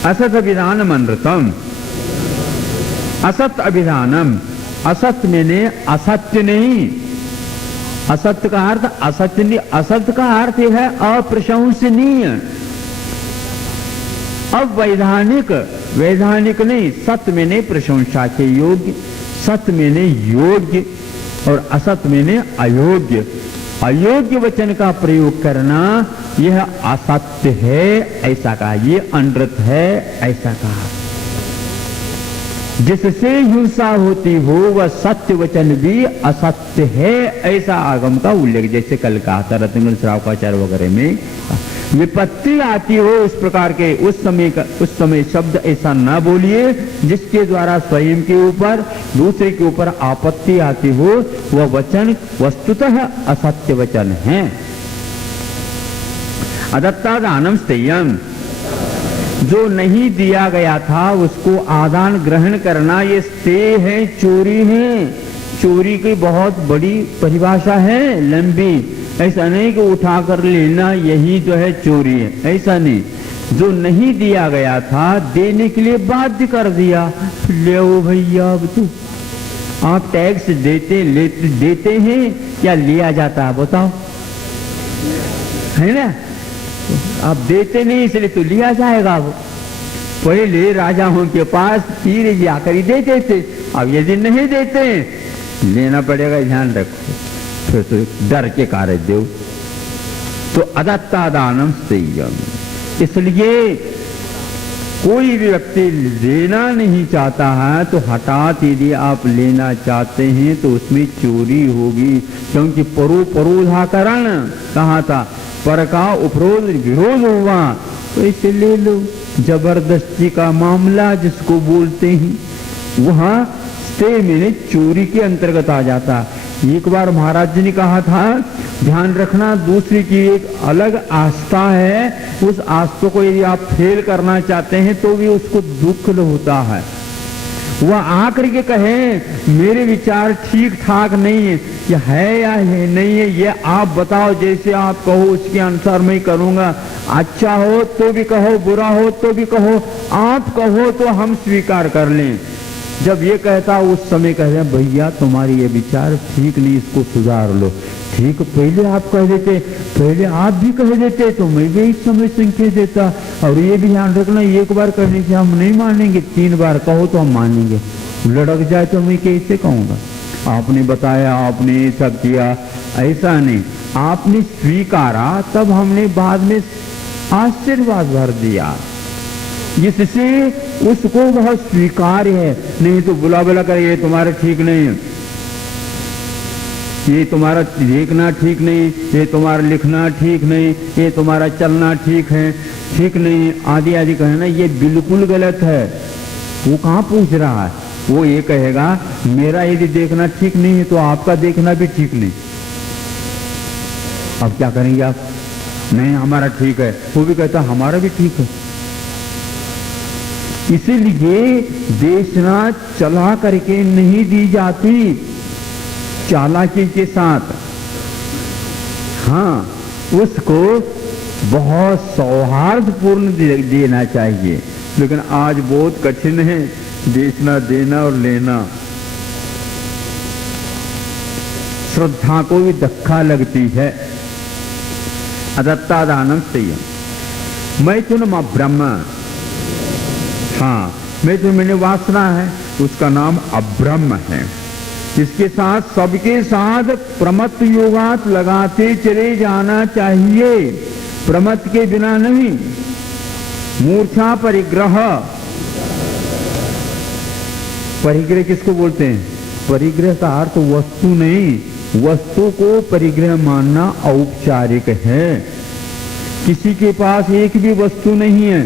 असत अभिधानम अनृतम। असत अभिधानम, असत मैंने असत्य नहीं। असत्य का अर्थ असत्य नहीं, असत्य का अर्थ है अप्रशंसनीय। अब वैधानिक नहीं, सत्य मैंने प्रशंसा के योग्य, सत्य मैंने योग्य और असत मैंने अयोग्य। अयोग्य वचन का प्रयोग करना यह असत्य है ऐसा कहा, ये अनृत है ऐसा कहा। जिससे हिंसा होती हो वह सत्य वचन भी असत्य है ऐसा आगम का उल्लेख, जैसे कल कहा था रत्नगंज श्रावकाचार्य वगैरह में। विपत्ति आती हो उस प्रकार के उस समय शब्द ऐसा न बोलिए जिसके द्वारा स्वयं के ऊपर दूसरे के ऊपर आपत्ति आती हो, वह वचन वस्तुतः असत्य वचन है। अदत्तादानम स्थेयम, जो नहीं दिया गया था उसको आदान ग्रहण करना ये स्तेय है, चोरी है। चोरी की बहुत बड़ी परिभाषा है, लंबी। ऐसा नहीं कि उठा कर लेना यही जो है चोरी है, ऐसा नहीं। जो नहीं दिया गया था देने के लिए बाध्य कर दिया, ले भैया अब तू आप टैक्स देते हैं या लिया जाता है बताओ, है ना? आप देते नहीं इसलिए तो लिया जाएगा। वो पहले राजाओं के पास तीर जाकर ही देते थे, अब यदि नहीं देते लेना पड़ेगा, ध्यान रखो, फिर तो डर के कार्य दो। तो अदत्तादानम स्थेयम, इसलिए कोई भी व्यक्ति लेना नहीं चाहता है तो हठात यदि आप लेना चाहते हैं तो उसमें चोरी होगी, क्योंकि परोधाकरण कहा था, पर का उपरोध विरोध हुआ तो इसे ले लो। जबरदस्ती का मामला जिसको बोलते हैं, वहां स्टे में चोरी के अंतर्गत आ जाता। एक बार महाराज जी ने कहा था, ध्यान रखना, दूसरी की एक अलग आस्था है, उस आस्था को यदि आप फेल करना चाहते हैं तो भी उसको दुख होता है। वह आकर के कहे मेरे विचार ठीक ठाक नहीं है, कि है या है नहीं है, ये आप बताओ, जैसे आप कहो उसके अनुसार मैं करूंगा। अच्छा हो तो भी कहो, बुरा हो तो भी कहो, आप कहो तो हम स्वीकार कर लें। जब ये कहता उस समय कह रहे भैया तुम्हारी ये विचार ठीक नहीं, इसको सुधार लो। ठीक, पहले आप कह देते, पहले आप भी कह देते तो मैं भी इस समय संकेत देता। और ये भी ध्यान रखना, एक बार कहने से हम नहीं मानेंगे, 3 बार कहो तो हम मानेंगे। लड़क जाए तो मैं कैसे कहूंगा? आपने बताया, आपने सब किया, ऐसा नहीं, आपने स्वीकारा, तब हमने बाद में आशीर्वाद भर दिया, जिससे उसको बहुत स्वीकार्य है। नहीं तो बुला बुला कर ये तुम्हारा ठीक नहीं है, ये तुम्हारा देखना ठीक नहीं, ये तुम्हारा लिखना ठीक नहीं, ये तुम्हारा चलना ठीक है, ठीक नहीं, आदि आदि कहना, ये बिल्कुल गलत है। वो कहाँ पूछ रहा है? वो ये कहेगा मेरा यदि देखना ठीक नहीं है तो आपका देखना भी ठीक नहीं। अब क्या करेंगे आप? नहीं हमारा ठीक है, वो भी कहता हमारा भी ठीक है। इसीलिए देशना चला करके नहीं दी जाती, चालाकी के साथ। हाँ, उसको बहुत सौहार्दपूर्ण देना चाहिए, लेकिन आज बहुत कठिन है देशना देना और लेना। श्रद्धा को भी धक्का लगती है। अदत्तादानं संयम। मैथुन मां ब्रह्म, हाँ मैथुन मैंने वासना है, उसका नाम अब्रह्म है। इसके साथ सबके साथ प्रमत्त योगात लगाते चले जाना चाहिए, प्रमत्त के बिना नहीं। मूर्छा परिग्रह, परिग्रह किसको बोलते हैं? परिग्रह का अर्थ वस्तु नहीं, वस्तु को परिग्रह मानना औपचारिक है। किसी के पास एक भी वस्तु नहीं है,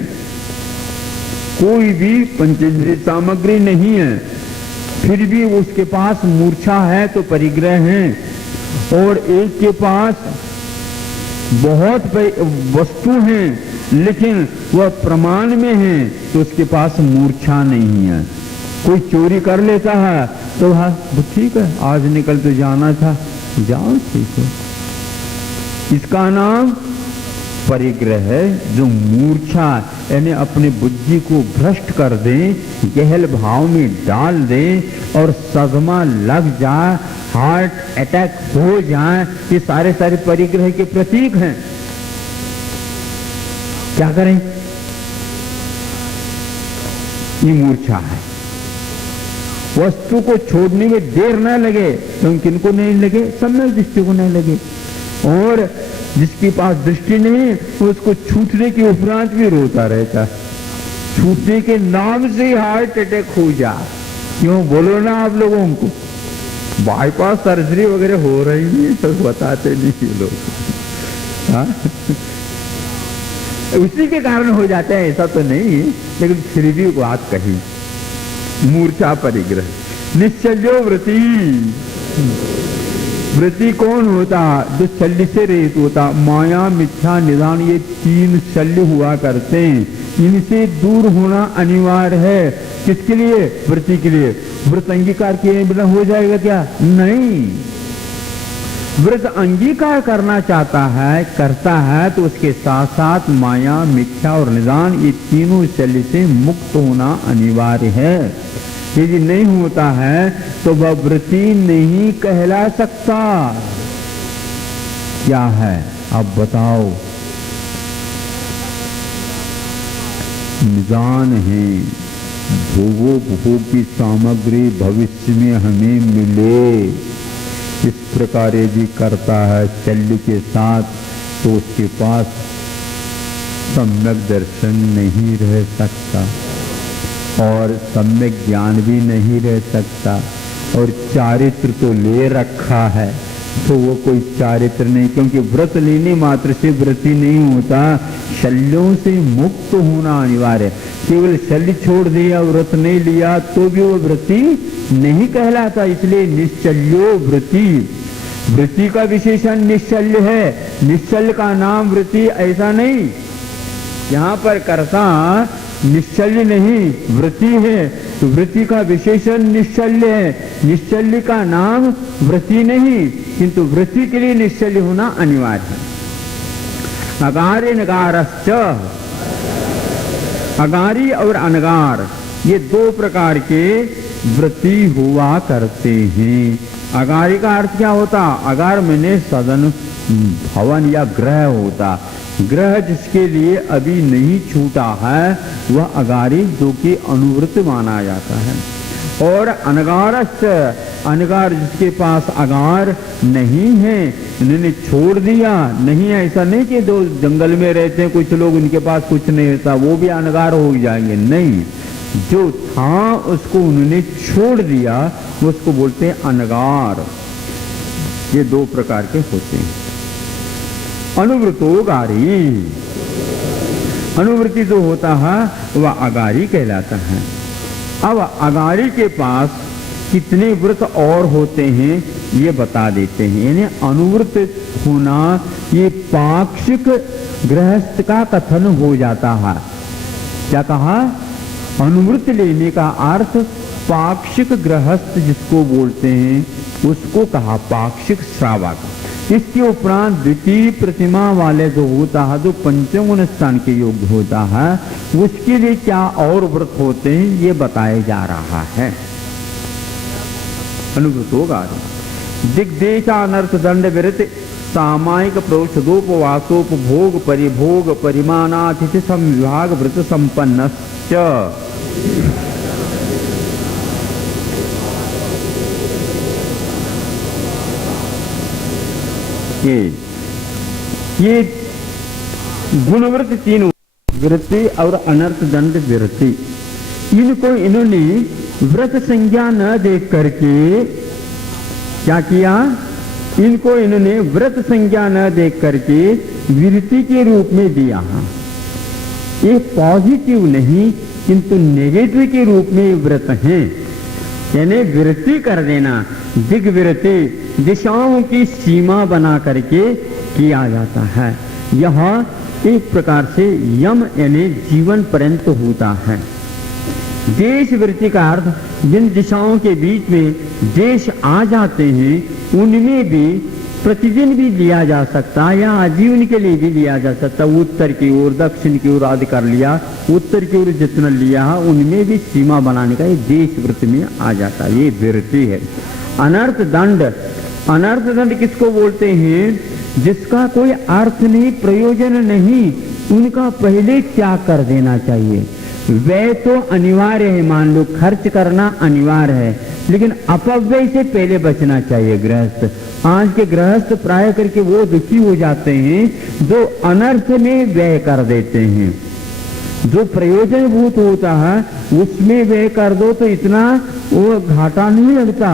कोई भी पंचेंद्रिय सामग्री नहीं है, फिर भी उसके पास मूर्छा है तो परिग्रह है। और एक के पास बहुत वस्तु हैं लेकिन वह प्रमाण में है तो उसके पास मूर्छा नहीं है। कोई चोरी कर लेता है तो हाँ ठीक है, आज निकल तो जाना था, जाओ ठीक है। इसका नाम परिग्रह है, जो मूर्छा यानी अपने बुद्धि को भ्रष्ट कर दे, गहल भाव में डाल दे और सदमा लग जाए, हार्ट अटैक हो जाए, ये सारे परिग्रह के प्रतीक हैं। क्या करें? ये मूर्छा है। वस्तु को छोड़ने में देर न लगे, तो किनको नहीं लगे? सम्यक दृष्टि को नहीं लगे। और जिसके पास दृष्टि नहीं उसको छूटने के उपरांत भी रोता रहता है, छूटने के नाम से हार्ट अटैक हो जा। क्यों बोलो ना आप लोगों को, बाईपास सर्जरी वगैरह हो रही है तो बताते नहीं लोग। हाँ? उसी के कारण हो जाता है, ऐसा तो नहीं, लेकिन फिर भी बात कही। मूर्छा परिग्रह। निश्चल्यो वृत्ति, वृत्ति कौन होता? जो शल्य से रहित होता। माया, मिथ्या, निधान, ये 3 शल्य हुआ करते हैं, इनसे दूर होना अनिवार्य है। किसके लिए? वृत्ति के लिए। व्रत अंगीकार किए बिना हो जाएगा क्या? नहीं। व्रत अंगीकार करना चाहता है, करता है, तो उसके साथ साथ माया, मिथ्या और निधान, ये तीनों शल्य से मुक्त होना अनिवार्य है। यदि नहीं होता है तो वह वृत्ति नहीं कहला सकता। क्या है अब बताओ? निदान है, भोगो भोग की सामग्री भविष्य में हमें मिले, इस प्रकार यदि करता है शल्य के साथ, तो उसके पास सम्यक दर्शन नहीं रह सकता और सम्यक ज्ञान भी नहीं रह सकता, और चारित्र तो ले रखा है तो वो कोई चारित्र नहीं, क्योंकि व्रत लेने मात्र से व्रती नहीं होता, शल्यों से मुक्त होना अनिवार्य। केवल शल्य छोड़ दिया, व्रत नहीं लिया तो भी वो व्रती नहीं कहलाता। इसलिए निश्चल्यो व्रती, व्रती का विशेषण निश्चल्य है, निश्चल्य का नाम व्रती ऐसा नहीं। यहाँ पर कर्ता निश्चल्य नहीं व्रती है, तो व्रती का विशेषण निश्चल्य है, निश्चल्य का नाम व्रती नहीं, किंतु व्रती के लिए निश्चल्य होना अनिवार्य है। अगारे नगारश्च, अगारी और अनगार ये दो प्रकार के व्रती हुआ करते हैं। अगारी का अर्थ क्या होता? अगार मैंने सदन भवन या ग्रह होता, ग्रह जिसके लिए अभी नहीं छूटा है वह अगारी, जो कि अनुव्रत माना जाता है। और अनगारश्च, अनगार जिसके पास अगार नहीं है, इन्होंने छोड़ दिया, नहीं ऐसा नहीं कि जो जंगल में रहते हैं कुछ लोग उनके पास कुछ नहीं होता वो भी अनगार हो जाएंगे, नहीं, जो था उसको उन्होंने छोड़ दिया उसको बोलते हैं अनगार। ये दो प्रकार के होते हैं। अनुव्रतोगारी, अनुवृत्ति जो होता है वह अगारी कहलाता है। अब अगारी के पास कितने व्रत और होते हैं ये बता देते हैं। यानी अनुव्रत होना ये पाक्षिक गृहस्थ का कथन हो जाता है। क्या कहा? अनुव्रत लेने का अर्थ पाक्षिक गृहस्थ जिसको बोलते हैं उसको कहा पाक्षिक श्रावक। इसके उपरांत द्वितीय प्रतिमा वाले जो होता है, जो पंचम स्थान के योग्य होता है, उसके लिए क्या और व्रत होते हैं ये बताया जा रहा है। अनुव्रतोगारी दिग्देशानर्थ दंड विरत सामायिक प्रोषदोपवासोपभोग परिभोग परिमाणातिथि संविभाग व्रत संपन्नश्च। ये गुणव्रत तीन वृत्ति और अनर्थ दंड विरति, इनको इन्होंने व्रत संज्ञा न देख करके क्या किया? इनको इन्होंने व्रत संज्ञा न देख करके विरति के रूप में दिया। ये पॉजिटिव नहीं किंतु नेगेटिव के रूप में व्रत हैं। यानी विरति कर देना, दिग्विरति दिशाओं की सीमा बना करके किया जाता है। यह एक प्रकार से यम यानी जीवन पर्यंत होता है। देश वृत्ति का अर्थ जिन दिशाओं के बीच में देश आ जाते हैं उनमें भी प्रतिदिन भी लिया जा सकता है या आजीवन के लिए भी लिया जा सकता है। उत्तर की ओर दक्षिण की ओर आदि कर लिया, उत्तर की ओर जितना लिया है उनमें भी सीमा बनाने का ये देश वृत्ति में आ जाता है, ये वृत्ति है। अनर्थ दंड, अनर्थ दंड किसको बोलते हैं? जिसका कोई अर्थ नहीं प्रयोजन नहीं, उनका पहले त्याग कर देना चाहिए। व्यय तो अनिवार्य है, मान लो खर्च करना अनिवार्य है, लेकिन अपव्यय से पहले बचना चाहिए गृहस्थ। आज के गृहस्थ प्राय करके वो दुखी हो जाते हैं जो अनर्थ में व्यय कर देते हैं। जो प्रयोजन भूत होता है उसमें व्यय कर दो तो इतना वो घाटा नहीं लगता,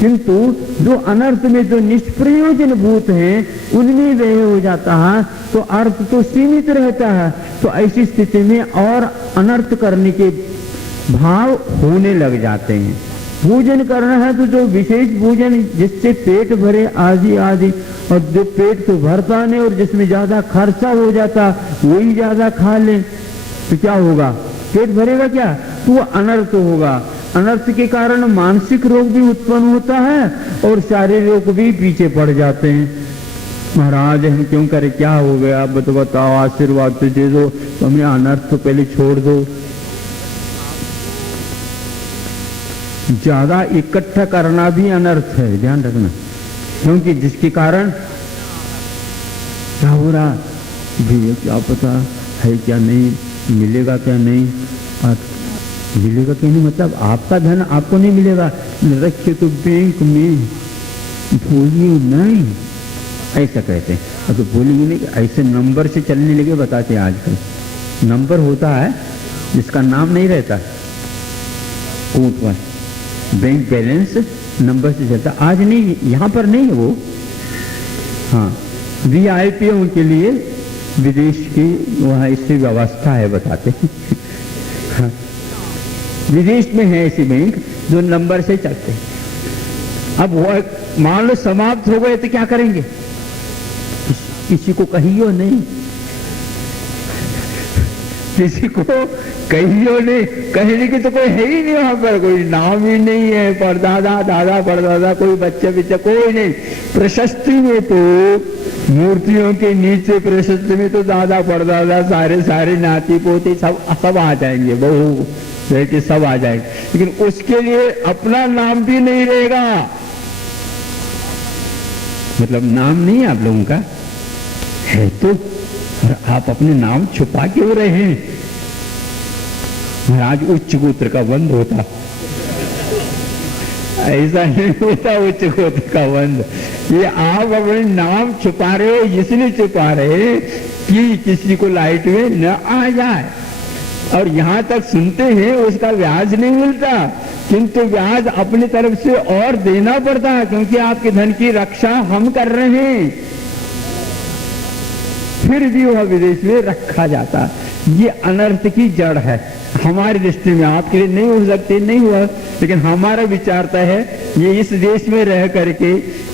किंतु जो अनर्थ में जो निष्प्रयोजन भूत हैं उनमें व्यय हो जाता है तो अर्थ तो सीमित रहता है। तो ऐसी स्थिति में और अनर्थ करने के भाव होने लग जाते हैं। भोजन करना है तो जो विशेष भोजन जिससे पेट भरे आदि आदि, और जो पेट तो भरता नहीं और जिसमें ज्यादा खर्चा हो जाता वही ज्यादा खा ले तो क्या होगा? पेट भरेगा क्या? तो वो अनर्थ होगा। अनर्थ के कारण मानसिक रोग भी उत्पन्न होता है और शारीरिक रोग भी पीछे पड़ जाते हैं। महाराज हम क्यों करें, क्या हो गया, आप बताओ, आशीर्वाद तो दे दो, तो हमें अनर्थ तो पहले छोड़ दो। ज्यादा इकट्ठा करना भी अनर्थ है, ध्यान रखना, क्योंकि जिसके कारण क्या हो रहा भैया क्या पता है क्या नहीं मिलेगा क्या नहीं, मिलेगा क्या नहीं मतलब आपका धन आपको नहीं मिलेगा, रखे तो बैंक में भूलिए नहीं, ऐसा कहते हैं। तो बोलेंगे नहीं कि ऐसे नंबर से चलने लगे, बताते हैं आजकल नंबर होता है जिसका नाम नहीं रहता, कोट पर बैंक बैलेंस नंबर से चलता, आज नहीं, यहाँ पर नहीं है वो। हाँ, वीआईपीओ के लिए विदेश की वहाँ ऐसी व्यवस्था है, बताते हैं। हाँ, विदेश में है ऐसी बैंक जो नंबर से चलते हैं। अब वो मान लो समाप्त हो गए तो क्या करेंगे? किसी को कहियो नहीं, किसी को कहियो नहीं, कहने की तो कोई है ही नहीं, वहां पर कोई नाम ही नहीं है, परदादा दादा परदादा कोई बच्चा बच्चा कोई नहीं। प्रशस्ति में तो मूर्तियों के नीचे प्रशस्ति में तो दादा परदादा सारे सारे नाती पोते सब आ जाएंगे, बहू बेटे सब आ जाएंगे, लेकिन उसके लिए अपना नाम भी नहीं रहेगा। मतलब नाम नहीं आप लोगों का है तो, और आप अपने नाम छुपा क्यों रहे हैं? महाराज उच्च गोत्र का वंद होता, ऐसा नहीं होता उच्च गोत्र का वंद। ये आप अपने नाम छुपा रहे हो, इसलिए छुपा रहे कि किसी को लाइट में न आ जाए। और यहां तक सुनते हैं उसका ब्याज नहीं मिलता, किंतु ब्याज अपनी तरफ से और देना पड़ता है, क्योंकि आपके धन की रक्षा हम कर रहे हैं, फिर भी वह विदेश में रखा जाता। ये अनर्थ की जड़ है हमारी दृष्टि में। आपके लिए नहीं हो सकते, नहीं हुआ, लेकिन हमारा विचारता है ये इस देश में रह करके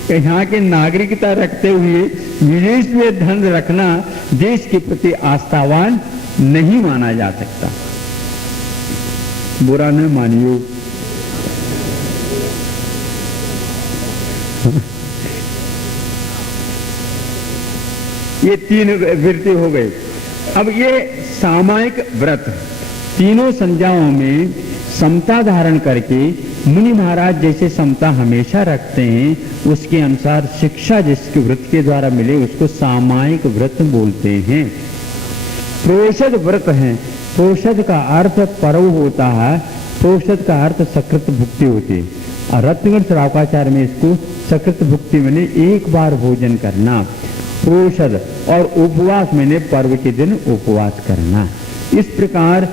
यहाँ की नागरिकता रखते हुए विदेश में धन रखना देश के प्रति आस्थावान नहीं माना जा सकता। बुरा न मानियो। ये तीन वृत्ति हो गई। अब ये सामायिक व्रत, तीनों संज्ञाओं में समता धारण करके मुनि महाराज जैसे समता हमेशा रखते हैं, उसके अनुसार शिक्षा जिसके व्रत के द्वारा मिले उसको सामायिक व्रत बोलते हैं। प्रोषद व्रत है, प्रोषद का अर्थ पर्व होता है, प्रोषद का अर्थ सकृत भुक्ति होती है, और रत्नगढ़ श्रावकाचार्य में इसको सकृत भुक्ति मैंने एक बार भोजन करना, प्रोषद, और उपवास मैंने पर्व के दिन उपवास करना। इस प्रकार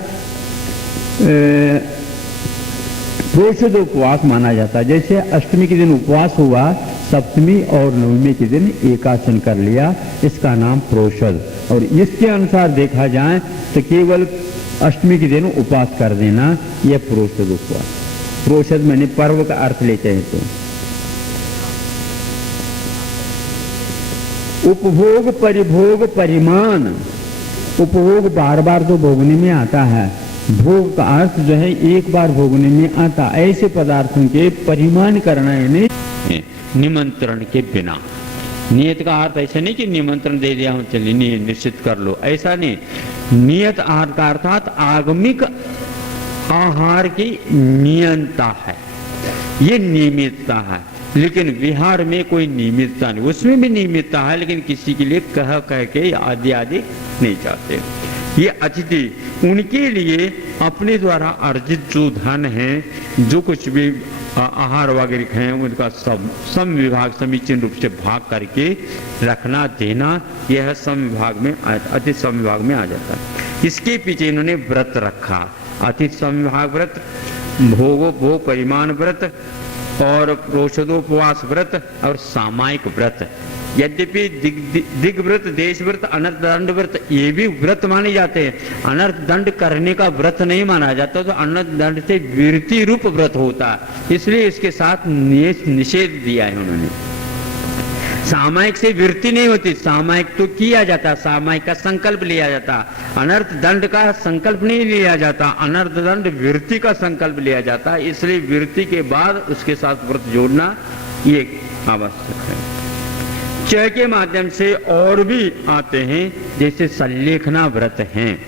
प्रोषद उपवास माना जाता है। जैसे अष्टमी के दिन उपवास हुआ, सप्तमी और नवमी के दिन एकासन कर लिया, इसका नाम प्रोषद। और इसके अनुसार देखा जाए तो केवल अष्टमी के दिन उपवास कर देना, यह प्रोषद उपवास। प्रोषद मैंने पर्व का अर्थ लेते हैं तो उपभोग परिभोग परिमाण, उपभोग बार बार तो भोगने में आता है, भोग का अर्थ जो है एक बार भोगने में आता, ऐसे पदार्थों के परिमाण करना यानी निमंत्रण के बिना। नियत का अर्थ ऐसा नहीं कि निमंत्रण दे दिया हूं चलिए निश्चित कर लो, ऐसा नहीं। नियत आहार का अर्थात आगमिक आहार की नियंता है, ये नियमितता है। लेकिन विहार में कोई नियमितता नहीं, उसमें भी नियमितता है, लेकिन किसी के लिए कह के आदि आदि नहीं चाहते। ये अतिथि उनके लिए अपने द्वारा अर्जित जो धन है, जो कुछ भी आहार वगैरह हैं, उनका सब सम विभाग समीचीन रूप से भाग करके रखना देना, यह सम विभाग में अतिथि सम विभाग में आ जाता है। इसके पीछे इन्होंने व्रत रखा, अतिथि सम विभाग व्रत, भोग परिमाण व्रत और प्रोषदोपवास व्रत और सामायिक व्रत। यद्यपि दिग व्रत, देश व्रत, अनर्थ दंड व्रत ये भी व्रत माने जाते हैं, अनर्थ दंड करने का व्रत नहीं माना जाता, तो अनर्थ दंड से विरति रूप व्रत होता है, इसलिए इसके साथ निषेध दिया है उन्होंने। सामायिक से वृत्ति नहीं होती, सामायिक तो किया जाता, सामायिक का संकल्प लिया जाता, अनर्थ दंड का संकल्प नहीं लिया जाता, अनर्थ दंड वृत्ति का संकल्प लिया जाता, इसलिए वृत्ति के बाद उसके साथ व्रत जोड़ना ये आवश्यक है। च के माध्यम से और भी आते हैं, जैसे सल्लेखना व्रत हैं।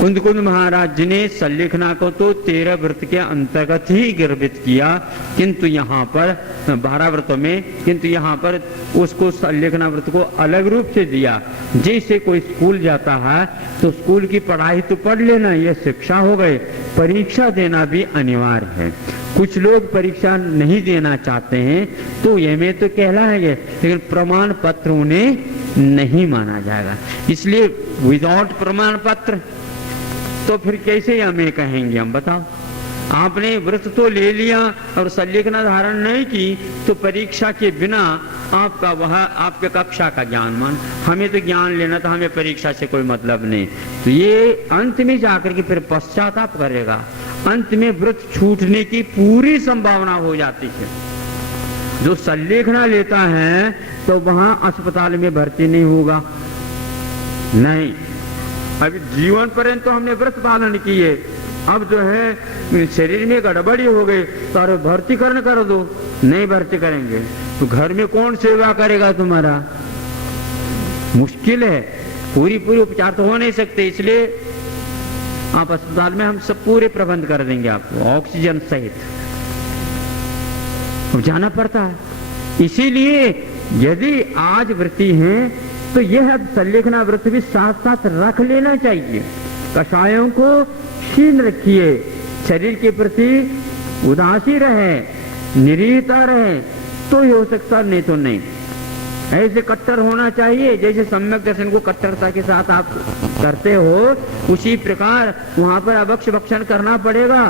कुंद महाराज जी ने सल्लेखना को तो 13 व्रत के अंतर्गत ही गर्भित किया, किंतु यहाँ पर 12 व्रतों में, किंतु यहाँ पर उसको सल्लेखना व्रत को अलग रूप से दिया। जैसे कोई स्कूल जाता है तो स्कूल की पढ़ाई तो पढ़ लेना, यह शिक्षा हो गई, परीक्षा देना भी अनिवार्य है। कुछ लोग परीक्षा नहीं देना चाहते हैं तो ये में तो कहलाएंगे, लेकिन प्रमाण पत्र उन्हें नहीं माना जाएगा। इसलिए विदाउट प्रमाण पत्र तो फिर कैसे हमें कहेंगे हम, बताओ। आपने व्रत तो ले लिया और संलेखना धारण नहीं की तो परीक्षा के बिना आपका वह आपके कक्षा का ज्ञान मान, हमें तो ज्ञान लेना था, हमें परीक्षा से कोई मतलब नहीं। तो ये अंत में जाकर के फिर पश्चाताप करेगा, अंत में व्रत छूटने की पूरी संभावना हो जाती है। जो संलेखना लेता है तो वहां अस्पताल में भर्ती नहीं होगा, नहीं। अभी जीवन पर्यंत तो हमने व्रत पालन किए, अब जो है शरीर में गड़बड़ी हो गई तो अरे भर्तीकरण कर दो, नहीं भर्ती करेंगे तो घर में कौन सेवा करेगा तुम्हारा, मुश्किल है। पूरी उपचार तो हो नहीं सकते, इसलिए आप अस्पताल में हम सब पूरे प्रबंध कर देंगे आपको ऑक्सीजन सहित, अब जाना पड़ता है। इसीलिए यदि आज व्रती है तो यह संलेखना व्रत भी साथ साथ रख लेना चाहिए। कषायों को क्षीण रखिए, शरीर के प्रति उदासी रहे, निरीता रहे तो ही हो सकता, नहीं तो नहीं। ऐसे कट्टर होना चाहिए, जैसे सम्यक दर्शन को कट्टरता के साथ आप करते हो उसी प्रकार वहां पर अभक्ष भक्षण करना पड़ेगा।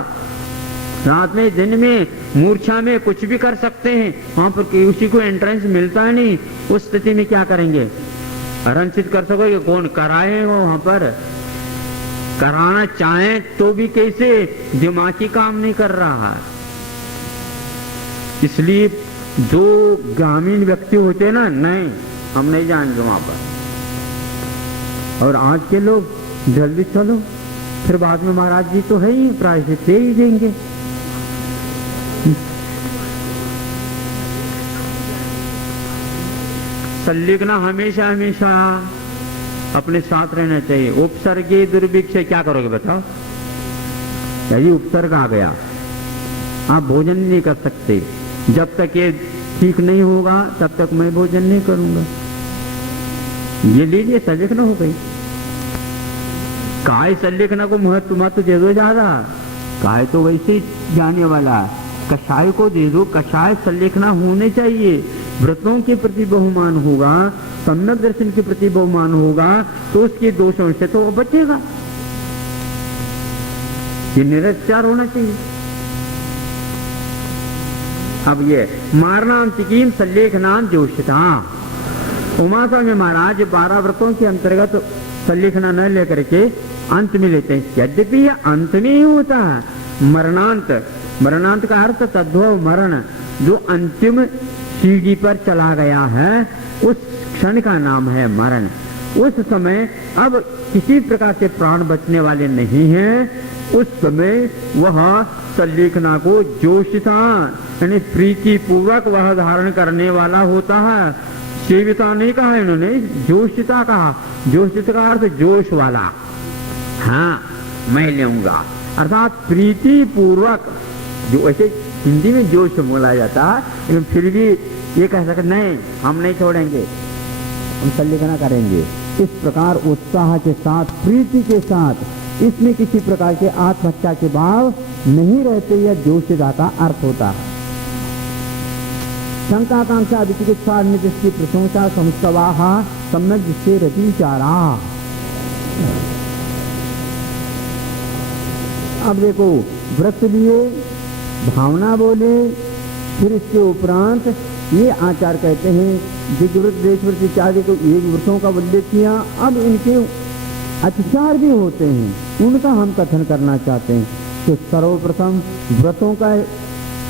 रात में दिन में मूर्छा में कुछ भी कर सकते हैं, वहां पर किसी को एंट्रेंस मिलता है नहीं, उस स्थिति में क्या करेंगे, अरंचित कर सकोगे, कौन कराए हो, वहां पर कराना चाहे तो भी कैसे, दिमागी काम नहीं कर रहा है। इसलिए जो ग्रामीण व्यक्ति होते हैं ना, नहीं हम नहीं जाएंगे वहां पर। और आज के लोग जल्दी चलो, फिर बाद में महाराज जी तो है ही, प्रायश्चित दे ही देंगे। संलेखना हमेशा हमेशा अपने साथ रहना चाहिए। उपसर्गे दुर्भिक्ष से क्या करोगे बताओ, यदि उपसर्ग आ गया आप भोजन नहीं कर सकते, जब तक ये ठीक नहीं होगा तब तक मैं भोजन नहीं करूंगा। ये लीजिए संलेखना हो गई। काय संलेखना को महत्व दे दो ज्यादा, काय तो वैसे ही जाने वाला है, कषाय को दे दो, कषाय संलेखना होने चाहिए। व्रतों के प्रति बहुमान होगा, सम्यक दर्शन के प्रति बहुमान होगा तो उसके दोषों से तो बचेगा। ये निरक्षार होना चाहिए। अब ये मारनाम चिकीम संलेखनाम जोशिता, उमा स्वामी महाराज 12 व्रतों के अंतर्गत संलेखना न लेकर के अंत में लेते हैं, यद्यपि अंत में ही होता है। मरणांत, मरणांत का अर्थ तद्भव मरण, जो अंतिम सीढ़ी पर चला गया है उस क्षण का नाम है मरण। उस समय अब किसी प्रकार से प्राण बचने वाले नहीं हैं, उस समय वह संलेखना को जोशिता यानी प्रीति पूर्वक वह धारण करने वाला होता है। सेविता नहीं कहा इन्होंने, जोशिता कहा। जोशित का अर्थ जोश वाला, हाँ मैं लूंगा, अर्थात प्रीति पूर्वक, जो ऐसे हिंदी में जोश बोला जाता है, लेकिन फिर भी ये कह सकते नहीं हम नहीं छोड़ेंगे, हम संलेखना करेंगे। इस प्रकार उत्साह के साथ, प्रीति के साथ, इसमें किसी प्रकार के आत्महत्या के भाव नहीं रहते, यह जोशिता का अर्थ होता है। शंकाकांक्षा विचिकित्सा निदृष्टि प्रशंसा संस्तवाह सम्यक दृष्टि रतिचारा। अब देखो, व्रत लिए, भावना बोले, फिर इसके उपरांत ये आचार कहते हैं दिग्व्रत देशव्रत इत्यादि को एक व्रतों का उल्लेख किया। अब इनके अतिचार भी होते हैं, उनका हम कथन करना चाहते हैं। तो सर्वप्रथम व्रतों का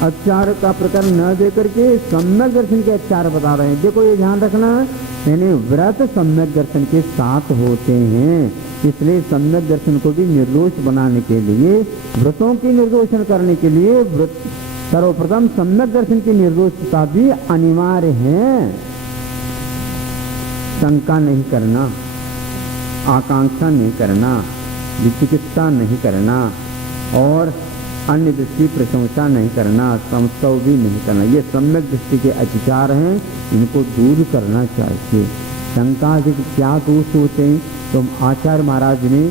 अतिचार का प्रकरण न दे करके सम्यक दर्शन के अतिचार बता रहे हैं। देखो ये ध्यान रखना, यानी व्रत सम्यक दर्शन के साथ होते हैं, इसलिए सम्यक दर्शन को भी निर्दोष बनाने के लिए, व्रतों की निर्दोषण करने के लिए व्रत सर्वप्रथम सम्यक दर्शन की निर्दोषता भी अनिवार्य है। शंका नहीं करना, आकांक्षा नहीं करना, विचिकित्सा नहीं करना और अन्य दृष्टि प्रशंसा नहीं करना, संस्तव भी नहीं करना, ये सम्यक दृष्टि के अतिचार हैं, इनको दूर करना चाहिए। शंका से क्या दोष होते हैं, तो आचार्य महाराज ने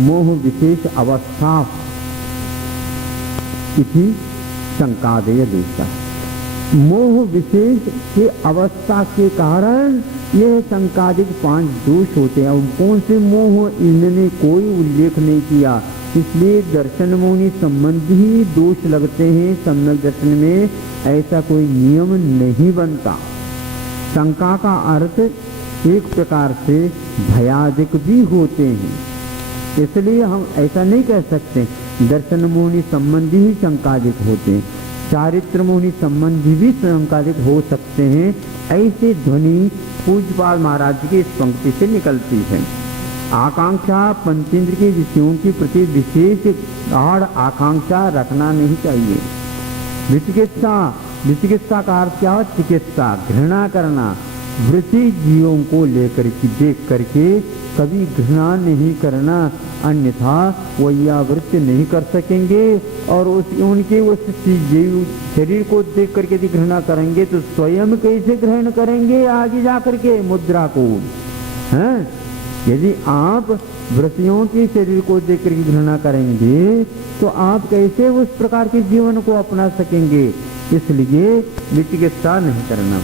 मोह विशेष अवस्था इति शंकादेय दोषा, मोह विशेष के अवस्था के कारण यह शंकादिक 5 दोष होते हैं। अब कौन से मोह, इन्होंने कोई उल्लेख नहीं किया, इसलिए दर्शन मोहिनी संबंधी ही दोष लगते हैं। सम्यक दर्शन में ऐसा कोई नियम नहीं बनता। शंका का अर्थ एक प्रकार से भयादिक भी होते हैं, इसलिए हम ऐसा नहीं कह सकते दर्शन मोहिनी संबंधी ही शंकादिक होते हैं। चारित्र मोहिनी संबंधी भी शंकादिक हो सकते हैं। ऐसे ध्वनि पूज्यपाल महाराज की इस पंक्ति से निकलती है। आकांक्षा पंचेंद्र के विषयों के प्रति विशेष गाढ़ आकांक्षा रखना नहीं चाहिए। विचिकित्सा का अर्थ क्या हो? चिकित्सा, घृणा करना। वृत्ति जीवों को लेकर के देख करके कभी घृणा नहीं करना, अन्यथा वो या वृत्ति नहीं कर सकेंगे और उनके उस जीव शरीर को देख करके यदि घृणा करेंगे तो स्वयं कैसे ग्रहण करेंगे आगे जाकर के मुद्रा को, हैं? यदि आप वृत्तियों के शरीर को देख करके घृणा करेंगे तो आप कैसे उस प्रकार के जीवन को अपना सकेंगे? इसलिए विचिकित्सा नहीं करना।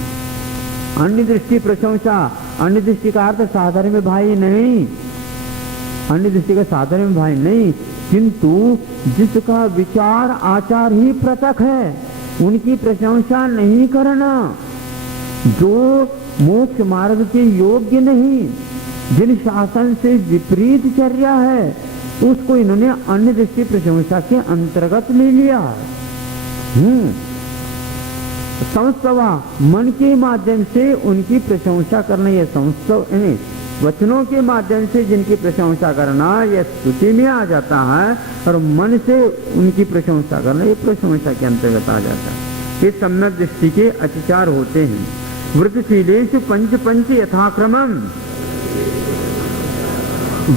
अन्य दृष्टि प्रशंसा, अन्य दृष्टि का अर्थ साधारण में भाई नहीं, अन्य दृष्टि का साधारण में भाई नहीं, किंतु जिसका विचार आचार ही पृथक है उनकी प्रशंसा नहीं करना। जो मोक्ष मार्ग के योग्य नहीं, जिन शासन से विपरीत चर्या है, उसको इन्होंने अन्य दृष्टि प्रशंसा के अंतर्गत ले लिया। संस्तवा, मन के माध्यम से उनकी प्रशंसा करना, यह संस्तव वचनों के माध्यम से जिनकी प्रशंसा करना यह स्तुति में आ जाता है, और मन से उनकी प्रशंसा करना यह प्रशंसा के अंतर्गत आ जाता है। ये सम्यक दृष्टि के अतिचार होते हैं। व्रतशीलेषु पंच यथाक्रमम,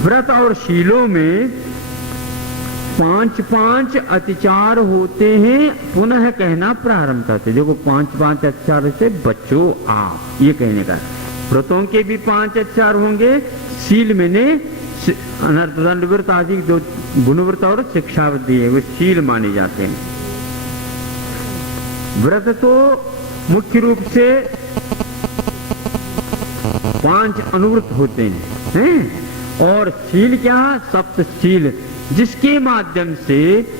व्रत और शीलों में 5 अतिचार होते हैं। पुनः कहना प्रारंभ करते, देखो 5 अतिचार से बच्चो आप, ये कहने का। व्रतों के भी 5 अतिचार होंगे। शील में ने अनर्थ दंड व्रत आदि जो गुणव्रत और शिक्षाव्रत दिए वो शील माने जाते हैं। व्रत तो मुख्य रूप से 5 अनुव्रत होते हैं, और शील क्या? सप्तशील, जिसके माध्यम से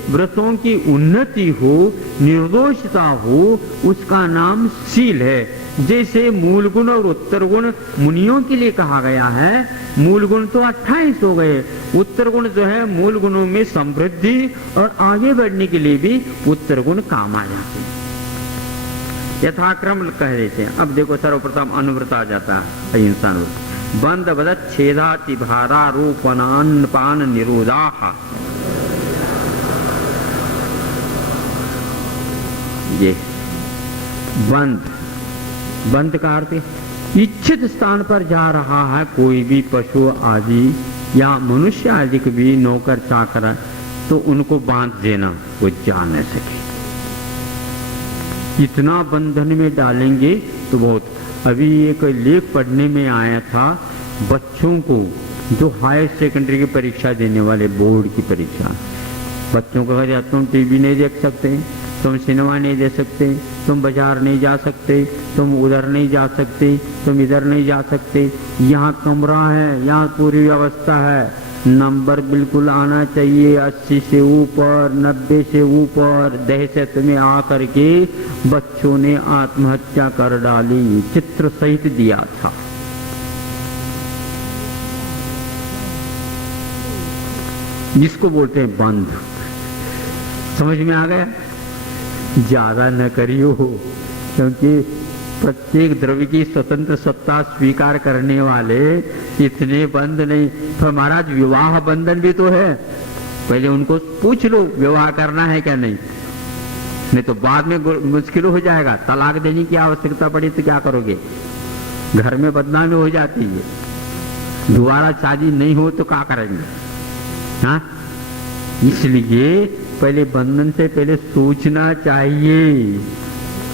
व्रतों की उन्नति हो, निर्दोषता हो, उसका नाम शील है। जैसे मूल गुण और उत्तर गुण मुनियों के लिए कहा गया है। मूल गुण तो 28 हो गए, उत्तर गुण जो है मूल गुणों में समृद्धि और आगे बढ़ने के लिए भी उत्तर गुण काम आ जाते हैं, यथाक्रम कह देते हैं। अब देखो सर्वप्रथम अनुव्रत आ जाता है। इंसान बंद बदत छेदाति भारारोपणान पान निरोधाः, ये बंद का अर्थ इच्छित स्थान पर जा रहा है कोई भी पशु आदि या मनुष्य आदि के भी नौकर चाकर, तो उनको बांध देना, वो जा न सके। इतना बंधन में डालेंगे तो बहुत। अभी एक लेख पढ़ने में आया था, बच्चों को जो हायर सेकेंडरी की परीक्षा देने वाले, बोर्ड की परीक्षा, बच्चों को कहा जाता तुम टीवी नहीं देख सकते, तुम सिनेमा नहीं देख सकते, तुम बाजार नहीं जा सकते, तुम उधर नहीं जा सकते, तुम इधर नहीं जा सकते, यहाँ कमरा है, यहाँ पूरी व्यवस्था है, नंबर बिल्कुल आना चाहिए 80 से ऊपर, 90 से ऊपर। दहशत में आकर के बच्चों ने आत्महत्या कर डाली, चित्र सहित दिया था। जिसको बोलते हैं बंध, समझ में आ गया? ज्यादा न करियो, क्योंकि प्रत्येक द्रव्य की स्वतंत्र सत्ता स्वीकार करने वाले इतने बंद नहीं। तो महाराज विवाह बंधन भी तो है, पहले उनको पूछ लो विवाह करना है क्या नहीं तो बाद में मुश्किल हो जाएगा। तलाक देने की आवश्यकता पड़ी तो क्या करोगे? घर में बदनामी हो जाती है, दोबारा शादी नहीं हो तो क्या करेंगे? हाँ, इसलिए पहले बंधन से पहले सोचना चाहिए,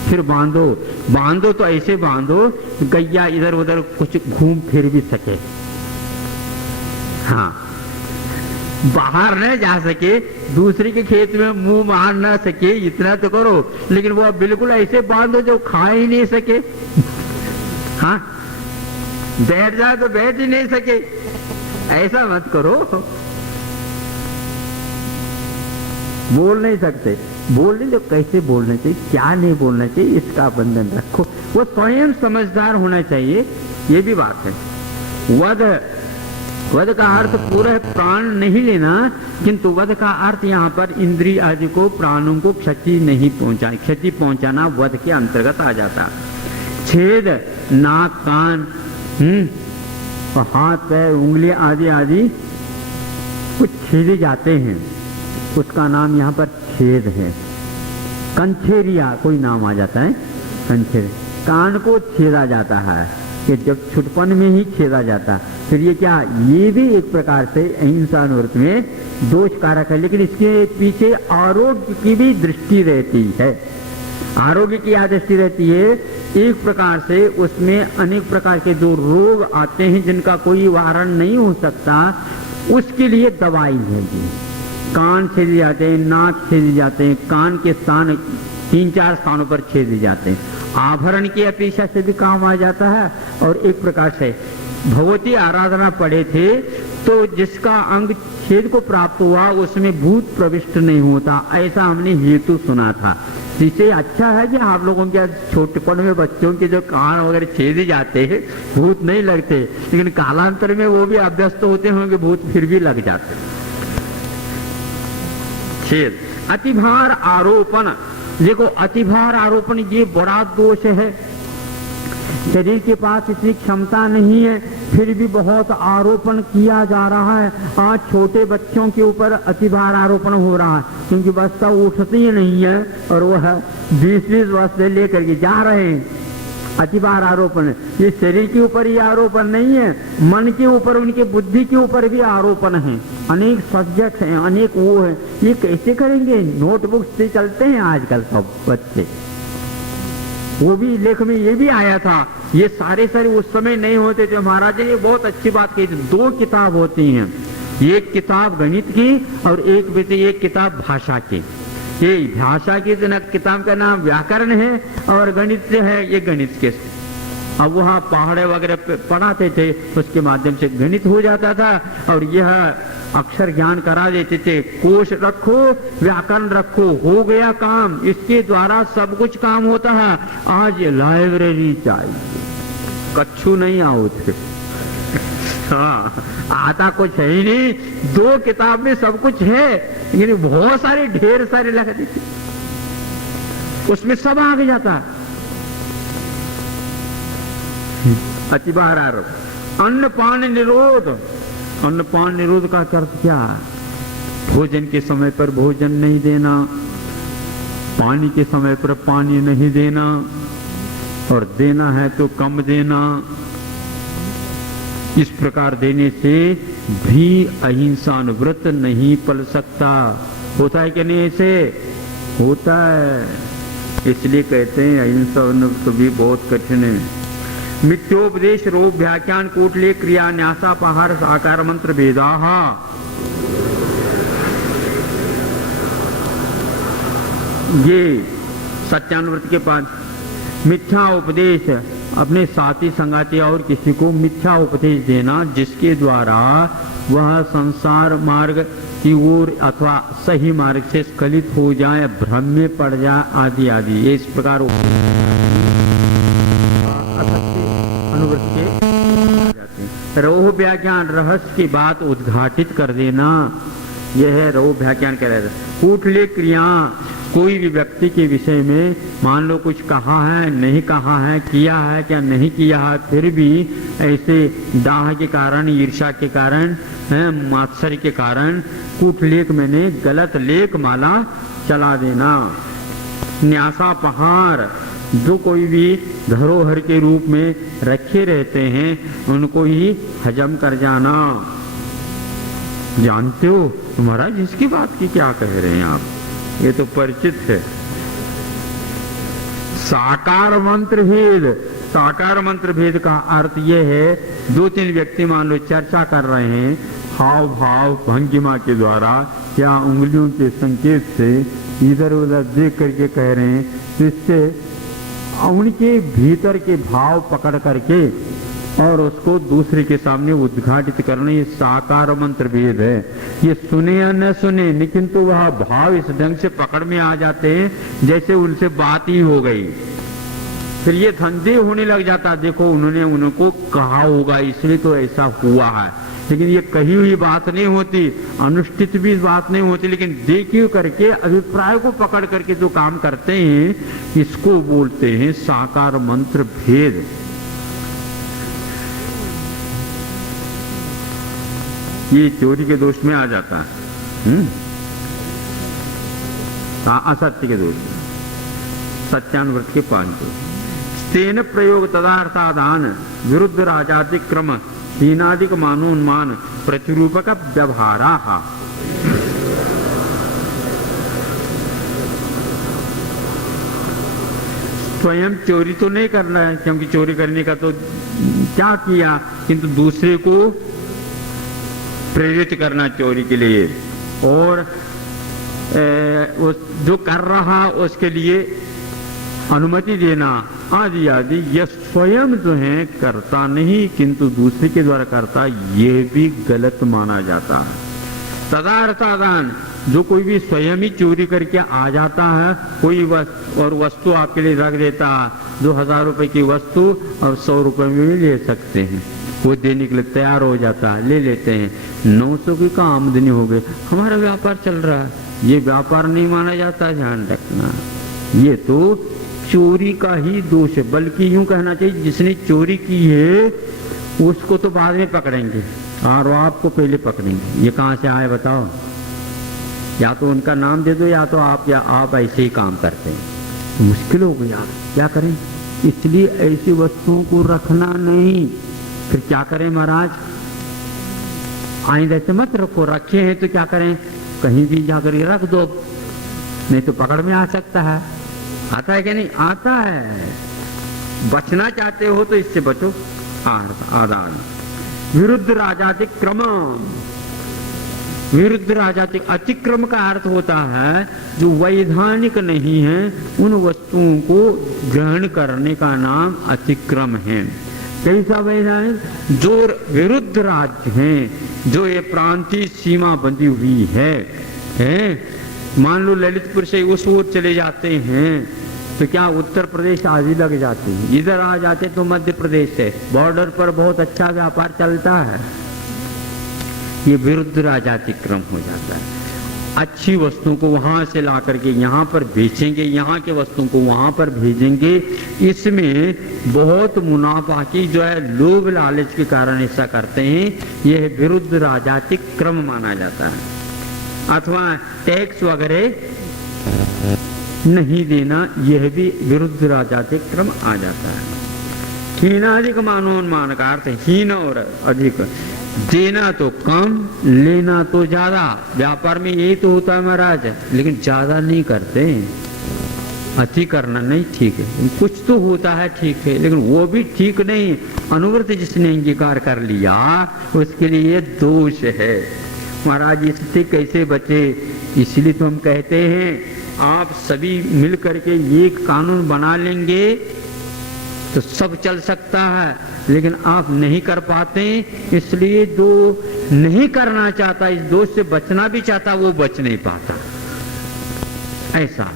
फिर बांधो तो ऐसे बांधो गैया इधर उधर कुछ घूम फिर भी सके। हाँ, बाहर न जा सके, दूसरे के खेत में मुंह मार न सके, इतना तो करो, लेकिन वो बिल्कुल ऐसे बांधो जो खा ही नहीं सके। हाँ, बैठ जाए तो बैठ ही नहीं सके, ऐसा मत करो। बोल नहीं सकते, बोलने तो कैसे बोलना चाहिए, क्या नहीं बोलना चाहिए, इसका बंधन रखो। वो स्वयं समझदार होना चाहिए, ये भी बात है। वध का अर्थ पूरा प्राण नहीं लेना, किंतु वध का अर्थ यहाँ पर इंद्रिय आदि को, प्राणों को क्षति नहीं पहुंचा, क्षति पहुंचाना वध के अंतर्गत आ जाता। छेद नाक, कान, और हाथ, पैर, उंगली आदि आदि कुछ छेदे जाते हैं, उसका नाम यहाँ पर छेद है। कंछेरिया कोई नाम आ जाता है, कंछेर। कान को छेदा जाता है, कि जब छुटपन में ही छेदा जाता। फिर ये क्या, ये भी एक प्रकार से अहिंसा अनुव्रत में दोष कारक है, लेकिन इसके पीछे आरोग्य की भी दृष्टि रहती है। आरोग्य की क्या दृष्टि रहती है, एक प्रकार से उसमें अनेक प्रकार के जो रोग आते हैं जिनका कोई वारण नहीं हो सकता, उसके लिए दवाई है। कान छेदे जाते हैं, नाक छेदे जाते हैं, कान के स्थान 3-4 स्थानों पर छेदे जाते हैं, आभरण की अपेक्षा से भी काम आ जाता है। और एक प्रकार से भगवती आराधना पढ़े थे तो जिसका अंग छेद को प्राप्त हुआ उसमें भूत प्रविष्ट नहीं होता, ऐसा हमने हेतु सुना था। इससे अच्छा है कि आप लोगों के छोटेपन में बच्चों के जो कान वगैरह छेदे जाते हैं भूत नहीं लगते, लेकिन कालांतर में वो भी अभ्यस्त होते होंगे, भूत फिर भी लग जाते। छेद, अतिभार आरोपण, देखो अतिभार आरोपण ये बड़ा दोष है। शरीर के पास इतनी क्षमता नहीं है, फिर भी बहुत आरोपण किया जा रहा है। आज छोटे बच्चों के ऊपर अतिभार आरोपण हो रहा है, क्योंकि बच्चा उठते ही नहीं है और वह 20-20 वर्ष से लेकर के जा रहे हैं। अतिभार आरोपण, ये शरीर के ऊपर ही आरोपण नहीं है, मन के ऊपर, उनके बुद्धि के ऊपर भी आरोपण है। अनेक सब्जेक्ट हैं, अनेक वो है, ये कैसे करेंगे। नोटबुक से चलते हैं आजकल सब बच्चे, वो भी लेख में ये भी आया था। ये सारे उस समय नहीं होते थे। महाराज ने बहुत अच्छी बात कही, 2 किताब होती हैं, एक किताब गणित की और एक किताब भाषा की। ये भाषा की किताब का नाम व्याकरण है और गणित से है ये गणित के। अब वहाँ पहाड़े वगैरह पढ़ाते थे, उसके माध्यम से गणित हो जाता था और यह अक्षर ज्ञान करा देते थे। कोश रखो, व्याकरण रखो, हो गया काम, इसके द्वारा सब कुछ काम होता है। आज लाइब्रेरी चाहिए, कच्छू नहीं आओ थे। हाँ, आता कुछ है ही नहीं, 2 किताब में सब कुछ है, लेकिन बहुत सारे ढेर सारे लगा देते, उसमें सब आगे जाता है। अतिभार आरोप। अन्नपान निरोध, अन्नपान निरोध का अर्थ क्या? भोजन के समय पर भोजन नहीं देना, पानी के समय पर पानी नहीं देना, और देना है तो कम देना। इस प्रकार देने से भी अहिंसा अनुव्रत नहीं पल सकता। होता है कि नहीं? ऐसे होता है, इसलिए कहते हैं अहिंसा अनुव्रत भी बहुत कठिन है। मिथ्योपदेश रोग व्याख्यान कूटले क्रिया न्यासापहार साकार मंत्र भेदाः। ये सत्यानुव्रत के पास मिथ्या उपदेश, अपने साथी संगाती और किसी को मिथ्या उपदेश देना जिसके द्वारा वह संसार मार्ग की ओर अथवा सही मार्ग से स्खलित हो जाए, भ्रम में पड़ जाए आदि आदि। ये इस प्रकार अनुव्रत के रोह व्याख्यान रहस्य की बात उद्घाटित कर देना, यह है रोह व्याख्यान कह रहे थे। कूटले क्रिया, कोई भी व्यक्ति के विषय में मान लो कुछ कहा है, नहीं कहा है, किया है क्या नहीं किया है, फिर भी ऐसे दाह के कारण, ईर्ष्या के कारण, मात्सर्य के कारण कूटलेख मैंने गलत लेख माला चला देना। न्यासापहार, जो कोई भी धरोहर के रूप में रखे रहते हैं उनको ही हजम कर जाना। जानते हो महाराज इसकी बात की क्या कह रहे हैं आप? ये तो परिचित है। साकार मंत्र भेद, साकार मंत्र भेद का अर्थ यह है, 2-3 व्यक्ति मान लो चर्चा कर रहे हैं, हाव भाव भंगिमा के द्वारा या उंगलियों के संकेत से इधर उधर देख करके कह रहे हैं, जिससे उनके भीतर के भाव पकड़ करके और उसको दूसरे के सामने उद्घाटित करना, ये साकार मंत्र भेद है। ये सुने या न सुने, लेकिन तो वह भाव इस ढंग से पकड़ में आ जाते हैं जैसे उनसे बात ही हो गई। फिर ये संदेह होने लग जाता, देखो उन्होंने उनको कहा होगा इसलिए तो ऐसा हुआ है, लेकिन ये कही हुई बात नहीं होती, अनुष्ठित भी बात नहीं होती, लेकिन देखिए करके अभिप्राय को पकड़ करके जो काम करते हैं इसको बोलते हैं साकार मंत्र भेद। ये चोरी के दोष में आ जाता है, असत्य के दोष में। सत्यानुव्रत के 5 दोष। तेन प्रयोग तदार्थादान विरुद्ध राजातिक क्रम हीनादिक मानोन्मान प्रतिरूपक व्यवहारा। स्वयं चोरी तो नहीं करना है, क्योंकि चोरी करने का तो क्या किया, किंतु दूसरे को प्रेरित करना चोरी के लिए, और जो कर रहा उसके लिए अनुमति देना आदि आदि। यह स्वयं जो है करता नहीं किंतु दूसरे के द्वारा करता, यह भी गलत माना जाता है। तदार्थादान, जो कोई भी स्वयं ही चोरी करके आ जाता है, कोई वस्तु आपके लिए रख देता है, 2000 रुपए की वस्तु और 100 रुपए में भी ले सकते हैं, वो देने के लिए तैयार हो जाता है, ले लेते हैं। 900 की का आमदनी हो गई, हमारा व्यापार चल रहा है, ये व्यापार नहीं माना जाता, ध्यान रखना। ये तो चोरी का ही दोष है, बल्कि यूं कहना चाहिए जिसने चोरी की है उसको तो बाद में पकड़ेंगे और आपको पहले पकड़ेंगे। ये कहां से आए बताओ? या तो उनका नाम दे दो या तो आप ऐसे ही काम करते हैं। मुश्किल हो गया, क्या करें? इसलिए ऐसी वस्तुओं को रखना नहीं। फिर क्या करें महाराज? आइंदा से मत रखो, रखे हैं तो क्या करें, कहीं भी जाकर ये रख दो, नहीं तो पकड़ में आ सकता है। आता है कि नहीं? आता है। बचना चाहते हो तो इससे बचो। आदान विरुद्ध राजातिक क्रम, विरुद्ध राजातिक अतिक्रम का अर्थ होता है जो वैधानिक नहीं है, उन वस्तुओं को ग्रहण करने का नाम अतिक्रम है। कैसा वैधानिक? जो विरुद्ध राज्य हैं, जो ये प्रांतीय सीमा बंधी हुई है? मान लो ललितपुर से उस ओर चले जाते हैं तो क्या उत्तर प्रदेश आदि लग जाती है, इधर आ जाते तो मध्य प्रदेश है, बॉर्डर पर बहुत अच्छा व्यापार चलता है, ये विरुद्ध राजातिक्रम हो जाता है। अच्छी वस्तुओं को वहां से ला करके यहाँ पर बेचेंगे, यहाँ के वस्तुओं को वहां पर भेजेंगे, इसमें बहुत मुनाफा की जो है लोभ लालच के कारण ऐसा करते हैं, यह विरुद्ध राजातिक क्रम माना जाता है। अथवा टैक्स वगैरह नहीं देना, यह भी विरुद्ध राजातिक क्रम आ जाता है। हीनाधिक मानोन्मान का अर्थ हीन और अधिक, देना तो कम, लेना तो ज्यादा। व्यापार में यही तो होता है महाराज, लेकिन ज्यादा नहीं करते, अति करना नहीं ठीक है। कुछ तो होता है ठीक है, लेकिन वो भी ठीक नहीं। अनुव्रत जिसने अंगीकार कर लिया उसके लिए दोष है महाराज। इससे कैसे बचे? इसलिए तो हम कहते हैं आप सभी मिल करके एक कानून बना लेंगे तो सब चल सकता है, लेकिन आप नहीं कर पाते, इसलिए जो नहीं करना चाहता, इस दोष से बचना भी चाहता, वो बच नहीं पाता। ऐसा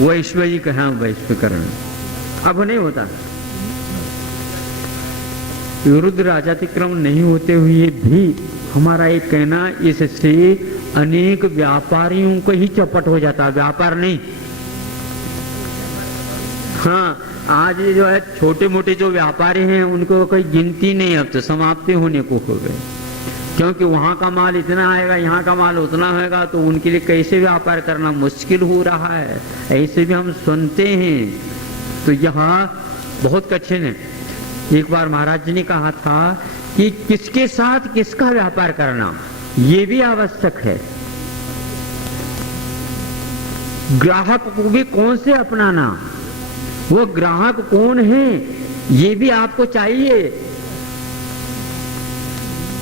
वैश्विक कहा वैश्वीकरण अब नहीं होता। विरुद्ध राजातिक्रम नहीं होते हुए भी हमारा एक कहना, इससे अनेक व्यापारियों को ही चौपट हो जाता, व्यापार नहीं। हाँ, आज जो है छोटे मोटे जो व्यापारी हैं उनको कोई गिनती नहीं, अब तो समाप्ति होने को हो गए, क्योंकि वहां का माल इतना आएगा, यहाँ का माल उतना होगा, तो उनके लिए कैसे व्यापार करना मुश्किल हो रहा है। ऐसे भी हम सुनते हैं, तो यहाँ बहुत कठिन है। एक बार महाराज जी ने कहा था कि किसके साथ किसका व्यापार करना ये भी आवश्यक है, ग्राहक को भी कौन से अपनाना, वो ग्राहक कौन है ये भी आपको चाहिए।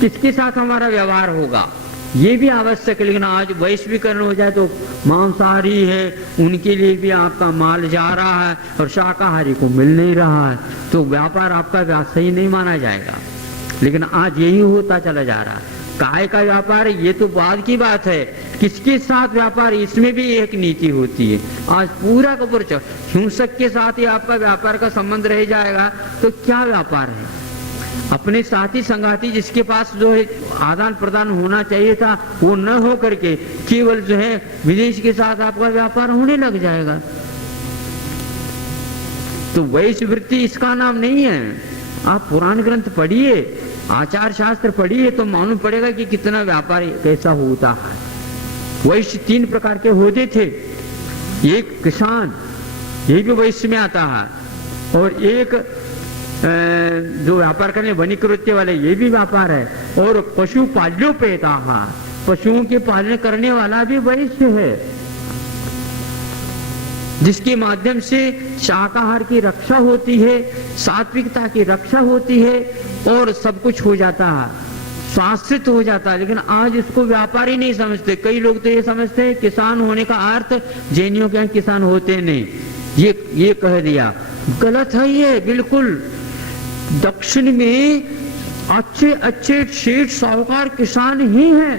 किसके साथ हमारा व्यवहार होगा ये भी आवश्यक है। लेकिन आज वैश्वीकरण हो जाए तो मांसाहारी है उनके लिए भी आपका माल जा रहा है और शाकाहारी को मिल नहीं रहा है, तो व्यापार आपका सही नहीं माना जाएगा। लेकिन आज यही होता चला जा रहा है। काय का व्यापार ये तो बाद की बात है, किसके साथ व्यापार इसमें भी एक नीति होती है। आज पूरा का पूरा हिंसक के साथ ही आपका व्यापार का संबंध रह जाएगा तो क्या व्यापार है। अपने साथी संगाती जिसके पास जो है आदान प्रदान होना चाहिए था वो न हो करके केवल जो है विदेश के साथ आपका व्यापार होने लग जाएगा, तो वैश्य वृत्ति इसका नाम नहीं है। आप पुराण ग्रंथ पढ़िए, आचार शास्त्र पढ़िए तो मालूम पड़ेगा कि कितना व्यापार कैसा होता है। वैश्य 3 प्रकार के होते थे, एक किसान ये भी वैश्य में आता है, और एक जो व्यापार करने वनिकृत्य वाले ये भी व्यापार है, और पशु पाल्यो पेता है, पशुओं के पालन करने वाला भी वैश्य है, जिसके माध्यम से शाकाहार की रक्षा होती है, सात्विकता की रक्षा होती है और सब कुछ हो जाता है, शाश्वत हो जाता है। लेकिन आज इसको व्यापार ही नहीं समझते। कई लोग तो ये समझते हैं किसान होने का अर्थ जैनियों के यहाँ किसान होते नहीं, ये कह दिया, गलत है ये बिल्कुल। दक्षिण में अच्छे अच्छे सेठ साहूकार किसान ही हैं।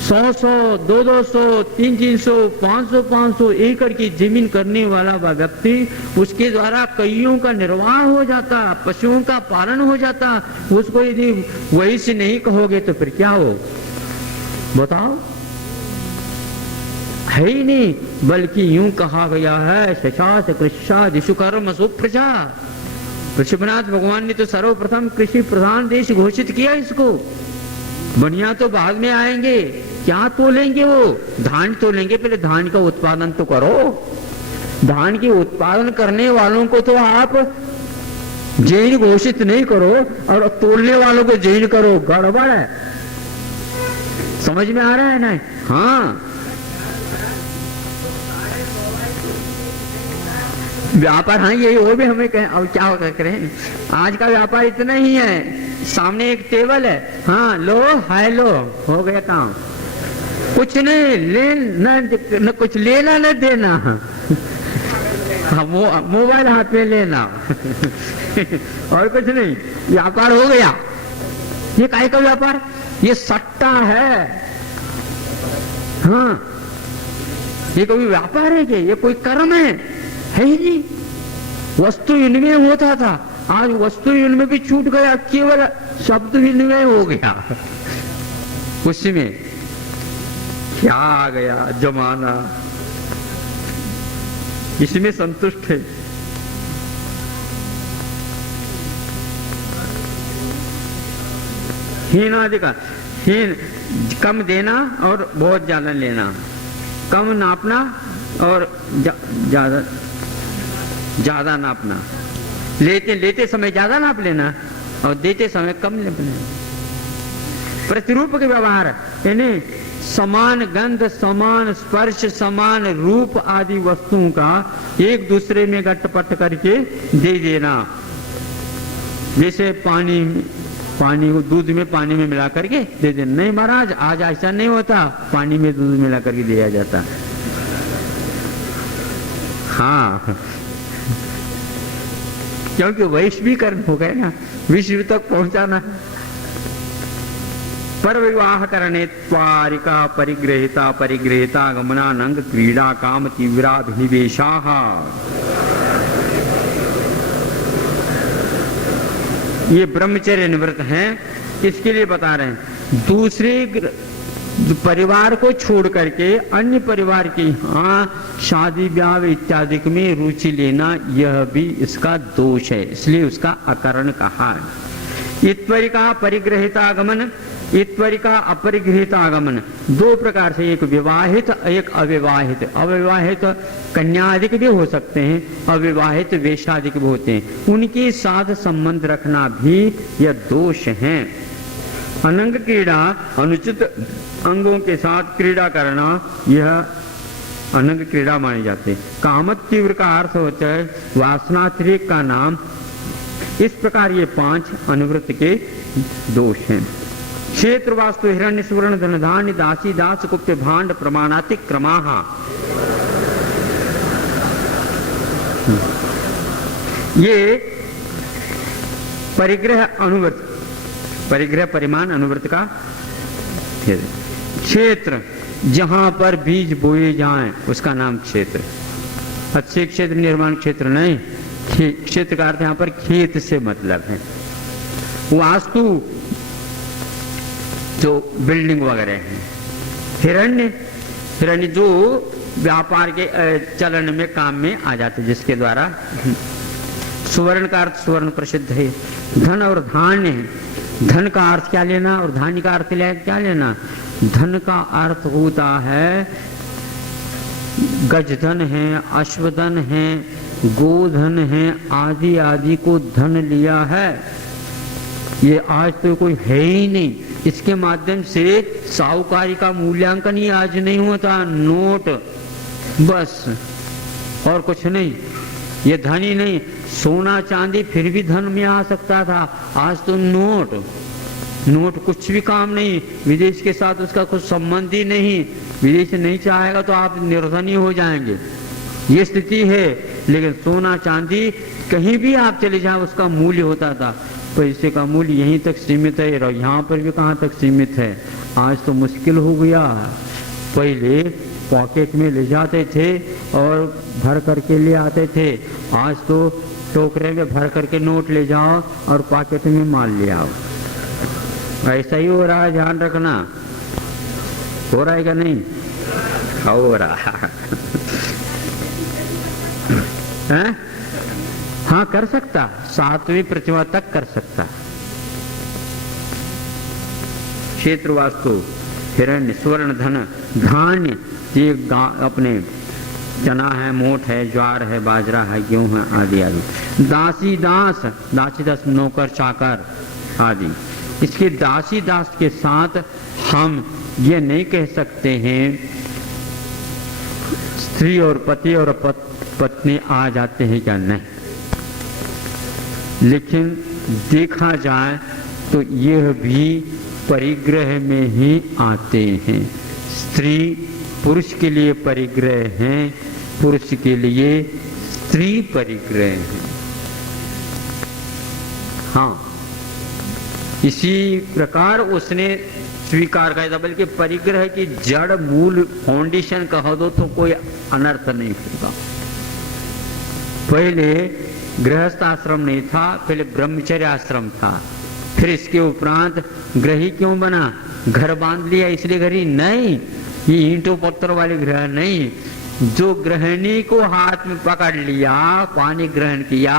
100-100, 200-200, 300-300, 500-500 एकड़ की जमीन करने वाला वह व्यक्ति, उसके द्वारा कईयों का निर्वाह हो जाता, पशुओं का पालन हो जाता। उसको यदि वही से नहीं कहोगे तो फिर क्या हो बताओ, है ही नहीं। बल्कि यूं कहा गया है, शशास कृषा दिशु कर्म सुप्रजा। ऋषभनाथ भगवान ने तो सर्वप्रथम कृषि प्रधान देश घोषित किया इसको। बढ़िया तो बाद में आएंगे, क्या तोलेंगे वो, धान तोलेंगे, पहले धान का उत्पादन तो करो। धान के उत्पादन करने वालों को तो आप जैन घोषित नहीं करो और तोलने वालों को जैन करो, गड़बड़ है। समझ में आ रहा है ना? हाँ, व्यापार हाँ यही हो भी हमें कहें। अब क्या करें, आज का व्यापार इतना ही है। सामने एक टेबल है, हाँ लो हाय लो, हो गया काम। कुछ नहीं न कुछ लेना न देना, मोबाइल हाथ में लेना और कुछ नहीं, व्यापार हो गया। ये काय का व्यापार, ये सट्टा है। हाँ, ये कोई व्यापार है क्या? ये कोई कर्म है ही नहीं। वस्तु विनिमय होता था, आज वस्तु विनिमय भी छूट गया, केवल शब्द विनिमय हो गया। उसमें क्या आ गया जमाना, इसमें संतुष्ट है। हीनाधिकार, हीन कम देना और बहुत ज्यादा लेना, कम नापना और ज्यादा नापना, लेते समय ज्यादा नाप लेना और देते समय कम लेना। प्रतिरूप के व्यवहार यानी समान गंध, समान स्पर्श, समान रूप आदि वस्तुओं का एक दूसरे में गटपट करके दे देना। जैसे पानी को दूध में पानी में मिला करके दे देना। नहीं महाराज, आज ऐसा नहीं होता, पानी में दूध मिला करके दिया जाता। हाँ, क्योंकि वैश्वीकरण हो गए ना, विश्व तक पहुंचाना। पर विवाह करने त्वारिका परिग्रहिता गमनानंग क्रीड़ा काम तीव्राभिनिवेशा। ये ब्रह्मचर्य निवृत्त हैं, इसके लिए बता रहे हैं। दूसरे परिवार को छोड़ करके अन्य परिवार के यहाँ शादी ब्याह इत्यादि में रुचि लेना, यह भी इसका दोष है, इसलिए उसका अकरण कहा है। ईत्वरिका परिग्रहित आगमन, ईत्वरिका अपरिग्रहित आगमन, दो प्रकार से, एक विवाहित एक अविवाहित। अविवाहित कन्याधिक भी हो सकते हैं, अविवाहित वेशाधिक भी होते हैं। उनके साथ संबंध रखना भी यह दोष है। अनंग क्रीड़ा, अनुचित अंगों के साथ क्रीड़ा करना, यह अनंग क्रीड़ा माने जाते। कामत तीव्र का अर्थ होता है वासनातिरेक का नाम। इस प्रकार ये 5 अनुवृत्त के दोष हैं। क्षेत्र वास्तु हिरण्य सुवर्ण धन धान्य दासी दास कुप्य भांड प्रमाणातिक क्रमाः। ये परिग्रह अनुवृत्त, परिग्रह परिमाण अनुवृत्त का क्षेत्र, जहां पर बीज बोए जाएं उसका नाम क्षेत्र। अच्छे क्षेत्र निर्माण क्षेत्र नहीं, क्षेत्र का अर्थ यहां पर खेत से मतलब है। वास्तु जो बिल्डिंग वगैरह है। हिरण्य, हिरण्य जो व्यापार के चलन में काम में आ जाते, जिसके द्वारा। सुवर्ण का अर्थ सुवर्ण प्रसिद्ध है। धन और धान्य है। धन का अर्थ क्या लेना और धान्य का अर्थ क्या लेना? धन का अर्थ होता है गजधन है, अश्वधन है, गोधन है, आदि आदि को धन लिया है। ये आज तो कोई है ही नहीं। इसके माध्यम से साहूकारी का मूल्यांकन ही आज नहीं होता, नोट बस और कुछ नहीं। ये धन ही नहीं, सोना चांदी फिर भी धन में आ सकता था, आज तो नोट, नोट कुछ भी काम नहीं। विदेश के साथ उसका कुछ संबंध ही नहीं, विदेश नहीं चाहेगा तो आप निर्धनी हो जाएंगे, ये स्थिति है। लेकिन सोना चांदी कहीं भी आप चले जाए उसका मूल्य होता था। पैसे का मूल्य यहीं तक सीमित है और यहाँ पर भी कहाँ तक सीमित है, आज तो मुश्किल हो गया। पहले पॉकेट में ले जाते थे और भर करके ले आते थे, आज तो टोकरे में भर करके नोट ले जाओ और पॉकेट में माल ले आओ। ऐसा ही हो रहा है, ध्यान रखना। हो रहा है क्या? नहीं हो रहा है? हाँ कर सकता, 7वीं प्रतिमा तक कर सकता। क्षेत्र वास्तु हिरण्य स्वर्ण धन धान्य, ये अपने चना है, मोठ है, ज्वार है, बाजरा है, गेहूं है, आदि आदि। दासी दास, दासी दास नौकर चाकर आदि। इसके दासी दास के साथ हम ये नहीं कह सकते हैं स्त्री और पति और पत्नी आ जाते हैं क्या, नहीं। लेकिन देखा जाए तो यह भी परिग्रह में ही आते हैं। स्त्री पुरुष के लिए परिग्रह हैं, पुरुष के लिए स्त्री परिग्रह है। हाँ, इसी प्रकार उसने स्वीकार किया था। बल्कि परिग्रह की जड़ मूल फाउंडेशन कह दो तो कोई अनर्थ नहीं होगा। पहले गृहस्थ आश्रम नहीं था, पहले ब्रह्मचर्य आश्रम था, फिर इसके उपरांत ग्रही क्यों बना? घर बांध लिया इसलिए घरी नहीं, ये ईंटों पत्थर वाले ग्रह नहीं। जो गृहिणी को हाथ में पकड़ लिया, पानी ग्रहण किया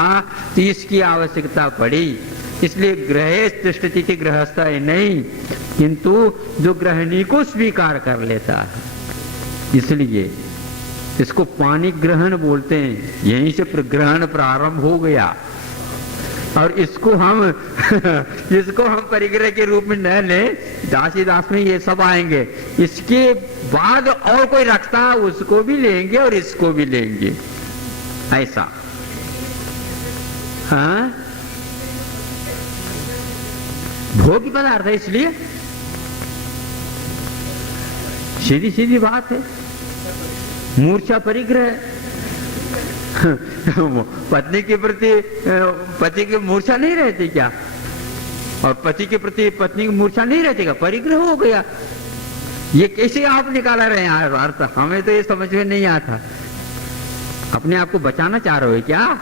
तो इसकी आवश्यकता पड़ी, इसलिए ग्रहे तिष्ठति गृहस्थ है नहीं, किंतु जो गृहिणी को स्वीकार कर लेता है, इसलिए इसको पानी ग्रहण बोलते हैं। यहीं से ग्रहण प्रारंभ हो गया और इसको हम परिग्रह के रूप में न लें, दासी दास में ये सब आएंगे। इसके बाद और कोई रखता है उसको भी लेंगे और इसको भी लेंगे, ऐसा। हाँ, भोग्य पदार्थ है, इसलिए सीधी सीधी बात है। मूर्छा परिग्रह पत्नी के प्रति पति की मूर्छा नहीं रहती क्या? और पति के प्रति पत्नी की मूर्छा नहीं रहती क्या? परिग्रह हो गया। ये कैसे आप निकाला रहे हैं अर्थ? हमें तो ये समझ में नहीं आता। अपने आप को बचाना चाह रहे हो क्या?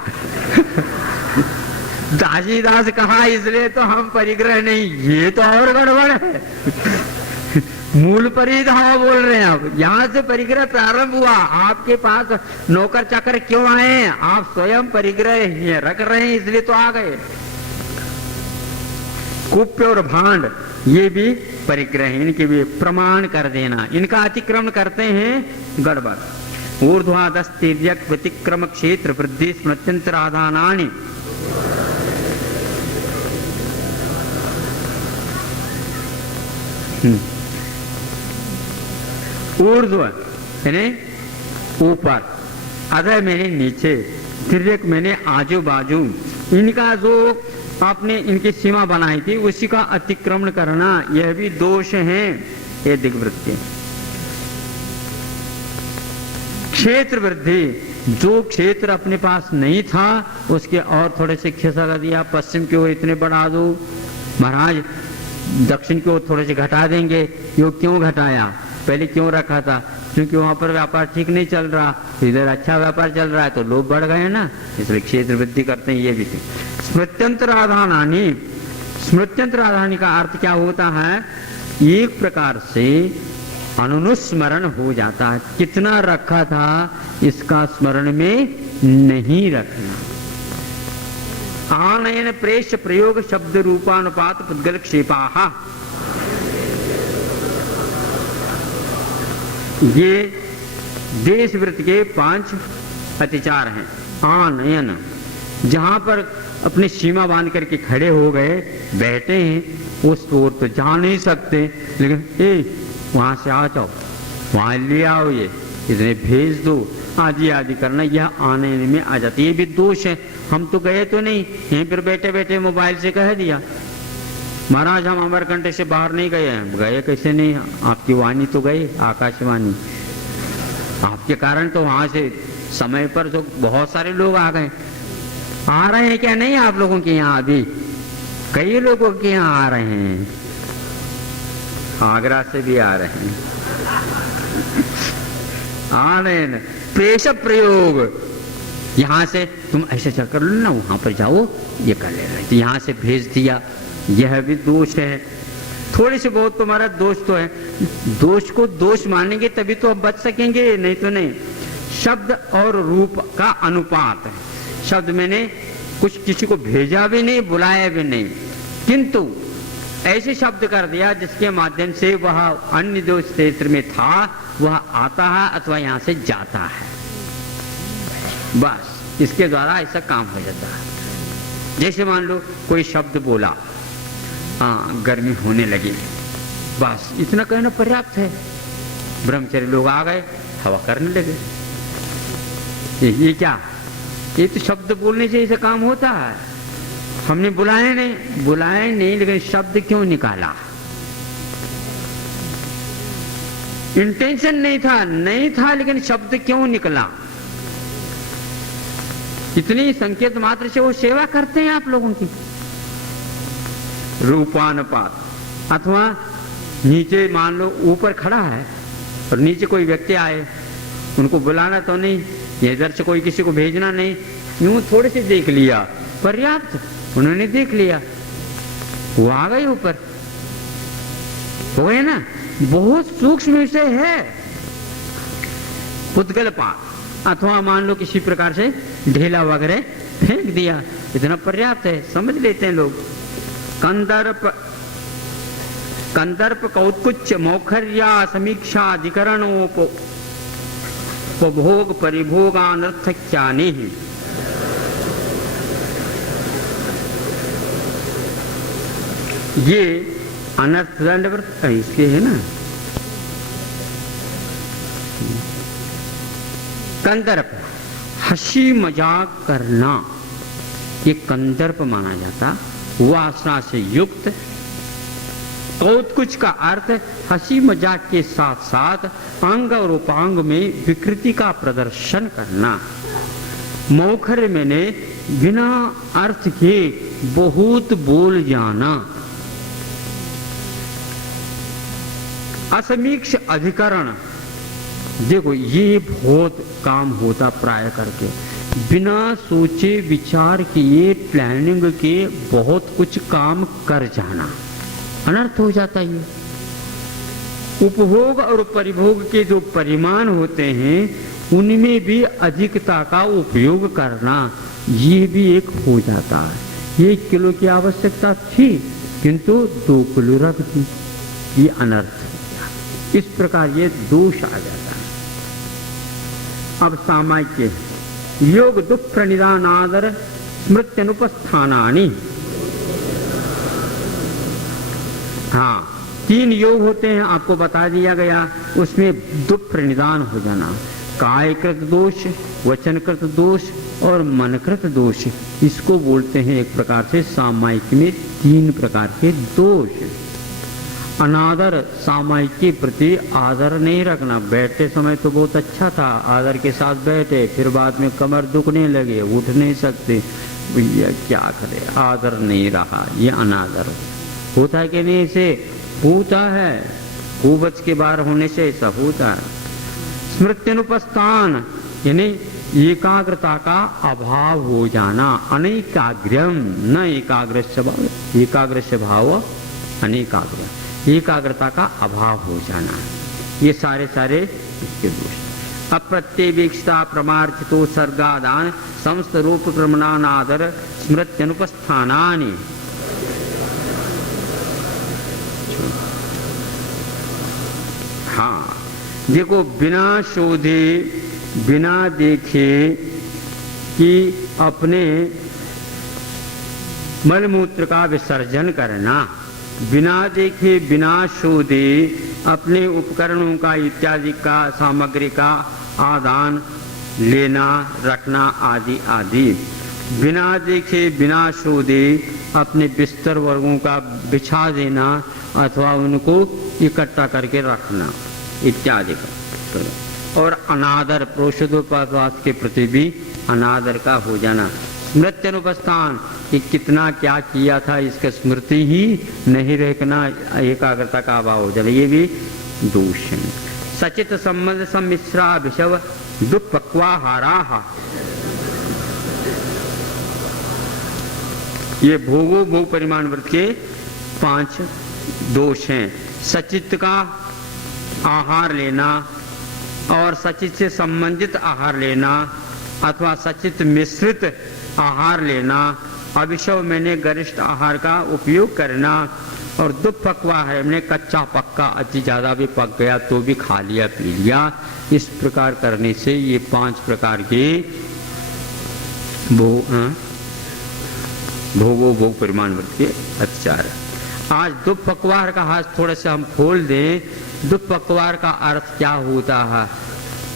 दासी दास कहा इसलिए तो हम परिग्रह नहीं, ये तो और गड़बड़ है। मूल परिग्रह बोल रहे हैं। अब यहां से परिग्रह प्रारंभ हुआ। आपके पास नौकर चाकर क्यों आए? आप स्वयं परिग्रह रख रहे हैं, इसलिए तो आ गए। कुप्य और भांड ये भी परिग्रह, इनके भी प्रमाण कर देना। इनका अतिक्रमण करते हैं, गड़बड़। ऊर्ध्वाधस तिर्यक व्यतिक्रम क्षेत्र वृद्धि स्मृत्यंतर आधानानि। ऊर्ध्व यानी ऊपर, अधर मैंने नीचे, तिर्यक मैंने आजू बाजू, इनका जो आपने इनकी सीमा बनाई थी उसी का अतिक्रमण करना, यह भी दोष है। ये दिग्वृत्ति। क्षेत्र वृद्धि, जो क्षेत्र अपने पास नहीं था उसके और थोड़े से खिसका दिया, पश्चिम की ओर इतने बढ़ा दो, महाराज दक्षिण की ओर थोड़े से घटा देंगे। यो क्यों घटाया, पहले क्यों रखा था? क्योंकि वहां पर व्यापार ठीक नहीं चल रहा, इधर अच्छा व्यापार चल रहा है तो लोग बढ़ गए ना, इसलिए क्षेत्र वृद्धि करते हैं। ये भी स्मृत्यंतर आधानानि, स्मृत्यंतर आधानी का अर्थ क्या होता है? एक प्रकार से अनुस्मरण हो जाता है, कितना रखा था इसका स्मरण में नहीं रखना। आनयन प्रेष प्रयोग शब्द रूपानुपात पुद्गल क्षेपाः, ये देशवृत्त के 5 अतिचार हैं। आनयन, जहां पर अपनी सीमा बांध करके खड़े हो गए, बैठे हैं, उस ओर तो जा नहीं सकते, लेकिन वहां से आ जाओ, वहां ले आओ, ये इतने भेज दो, आदि आदि करना, यह आने में आ जाती है। ये भी दोष है। हम तो गए तो नहीं, यहीं पर बैठे बैठे मोबाइल से कह दिया, महाराज हम अमरकंटक से बाहर नहीं गए हैं। गए कैसे नहीं, आपकी वाणी तो गई, आकाशवाणी, आपके कारण तो वहां से समय पर जो बहुत सारे लोग आ गए। आ रहे हैं क्या नहीं आप लोगों के यहाँ? अभी कई लोगों के यहाँ आ रहे हैं, आगरा से भी आ रहे हैं, आ रहे हैं। प्रेष प्रयोग, यहां से तुम ऐसे चल कर लो ना, वहां पर जाओ, ये कर ले रहे, यहां से भेज दिया, यह भी दोष है। थोड़ी से बहुत तुम्हारा दोष तो है, दोष को दोष मानेंगे तभी तो अब बच सकेंगे, नहीं तो नहीं। शब्द और रूप का अनुपात है। शब्द मैंने कुछ किसी को भेजा भी नहीं, बुलाया भी नहीं, किंतु ऐसे शब्द कर दिया जिसके माध्यम से वह अन्य जो क्षेत्र में था वह आता है अथवा यहां से जाता है, बस इसके द्वारा ऐसा काम हो जाता है। जैसे मान लो कोई शब्द बोला, गर्मी होने लगी, बस इतना कहना पर्याप्त है। ब्रह्मचर्य लोग आ गए, हवा करने लगे। ये क्या, ये तो शब्द बोलने से ऐसा काम होता है। हमने बुलाए नहीं, लेकिन शब्द क्यों निकाला? इंटेंशन नहीं था, लेकिन शब्द क्यों निकला? इतनी संकेत मात्र से वो सेवा करते हैं आप लोगों की। रूपानुपात, अथवा नीचे मान लो ऊपर खड़ा है और नीचे कोई व्यक्ति आए, उनको बुलाना तो नहीं, इधर से कोई किसी को भेजना नहीं, यूं थोड़े से देख लिया, पर्याप्त, उन्होंने देख लिया, वो आ गए ऊपर, हो गए ना। बहुत सूक्ष्म विषय है। पुद्गलपात, अथवा मान लो किसी प्रकार से ढेला वगैरह फेंक दिया, इतना पर्याप्त है, समझ लेते हैं लोग। कंदर्प कौत्कुच्च मौखर्या समीक्षा अधिकरणोपभोग परिभोगानर्थक्यानि, ये अनर्थ दंडवृत्त इसके है ना। कंदर्प, हंसी मजाक करना, ये कंदर्प माना जाता। वासना से युक्त। कौत्कुच का अर्थ हंसी मजाक के साथ साथ अंग और उपांग में विकृति का प्रदर्शन करना। मौखर मैंने बिना अर्थ के बहुत बोल जाना। असमीक्ष अधिकरण, देखो ये बहुत काम होता प्राय करके, बिना सोचे विचार किए प्लानिंग के बहुत कुछ काम कर जाना, अनर्थ हो जाता है। उपभोग और परिभोग के जो परिमाण होते हैं उनमें भी अधिकता का उपयोग करना, ये भी एक हो जाता है। 1 किलो की आवश्यकता थी किंतु 2 किलो रख दी, ये अनर्थ। इस प्रकार ये दोष आ जाता है। अब सामायिक योग दुख प्रणिधानादर स्मृत्यनुपस्थानानि, हाँ 3 योग होते हैं, आपको बता दिया गया। उसमें दुख प्रणिधान हो जाना, कायकृत दोष, वचनकृत दोष और मनकृत दोष, इसको बोलते हैं एक प्रकार से सामायिक में 3 प्रकार के दोष। अनादर, सामायिक के प्रति आदर नहीं रखना। बैठते समय तो बहुत अच्छा था, आदर के साथ बैठे, फिर बाद में कमर दुखने लगे, उठ नहीं सकते, भैया क्या करे, आदर नहीं रहा, ये अनादर होता है कि नहीं? इसे होता है, कुवच के बाहर होने से ऐसा होता है। स्मृत्यनुपस्थान यानी एकाग्रता का अभाव हो जाना। अनेकाग्र्यम न एकाग्रस्य भाव, एकाग्रस्य भाव अनेकाग्र, एकाग्रता का अभाव हो जाना, ये सारे इसके दोष। अप्रत्यवेक्षता प्रमार्चितो सर्गादान समस्त रूप क्रमणानादर स्मृत्यनुपस्थानानि। हाँ देखो, बिना शोधे बिना देखे कि अपने मलमूत्र का विसर्जन करना, बिना देखे बिना शोधे अपने उपकरणों का इत्यादि का सामग्री का आदान लेना रखना आदि आदि, बिना देखे बिना शोधे अपने बिस्तर वर्गों का बिछा देना अथवा उनको इकट्ठा करके रखना इत्यादि का। और अनादर, प्रोषदोपास के प्रति भी अनादर का हो जाना। स्मृत्यनुपस्थान कि कितना क्या किया था इसका स्मृति ही नहीं रखना, एकाग्रता का अभाव हो जाना, ये भी दोष है। सचित संबंध सम्मिश्रा विषव दुपक्वाहारा, ये भोगो भोग परिमाण व्रत के 5 दोष हैं। सचित का आहार लेना और सचित से संबंधित आहार लेना अथवा सचित मिश्रित आहार लेना, अविषव मैंने गरिष्ठ आहार का उपयोग करना, और दुपक्वा है मैंने कच्चा पक्का अति ज्यादा भी पक गया तो भी खा लिया पी लिया, इस प्रकार करने से ये 5 प्रकार के भोगो भोग परिमाण व्रत के अत्याचार। आज दुपक्वार का हाथ थोड़ा सा हम खोल दें। दुपक्वार का अर्थ क्या होता है?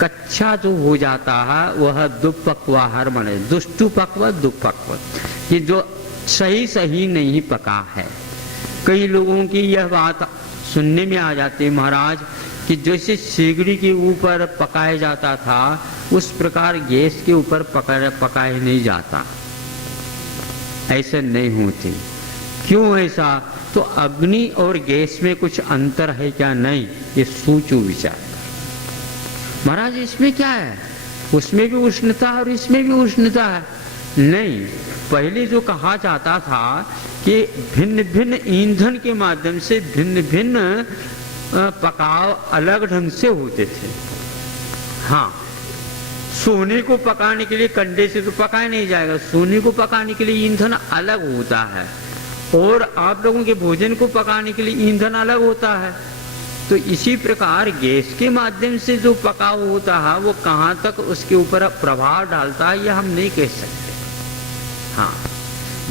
कच्चा जो हो जाता है वह दुपक्वाहार बने। दुष्टुपक्व दुपक्व, ये जो सही नहीं पका है। कई लोगों की यह बात सुनने में आ जाती है महाराज कि जैसे सिगड़ी के ऊपर पकाया जाता था उस प्रकार गैस के ऊपर पकाया नहीं जाता, ऐसे नहीं होते। क्यों ऐसा? तो अग्नि और गैस में कुछ अंतर है क्या? नहीं, ये सोचो विचार। महाराज इसमें क्या है? उसमें भी उष्णता है और इसमें भी उष्णता है। नहीं, पहले जो कहा जाता था कि भिन्न भिन्न ईंधन के माध्यम से भिन्न भिन्न पकाव अलग ढंग से होते थे। हाँ, सोने को पकाने के लिए कंडे से तो पकाया नहीं जाएगा, सोने को पकाने के लिए ईंधन अलग होता है, और आप लोगों के भोजन को पकाने के लिए ईंधन अलग होता है। तो इसी प्रकार गैस के माध्यम से जो पकाव होता है वो कहाँ तक उसके ऊपर प्रभाव डालता है यह हम नहीं कह सकते। हाँ,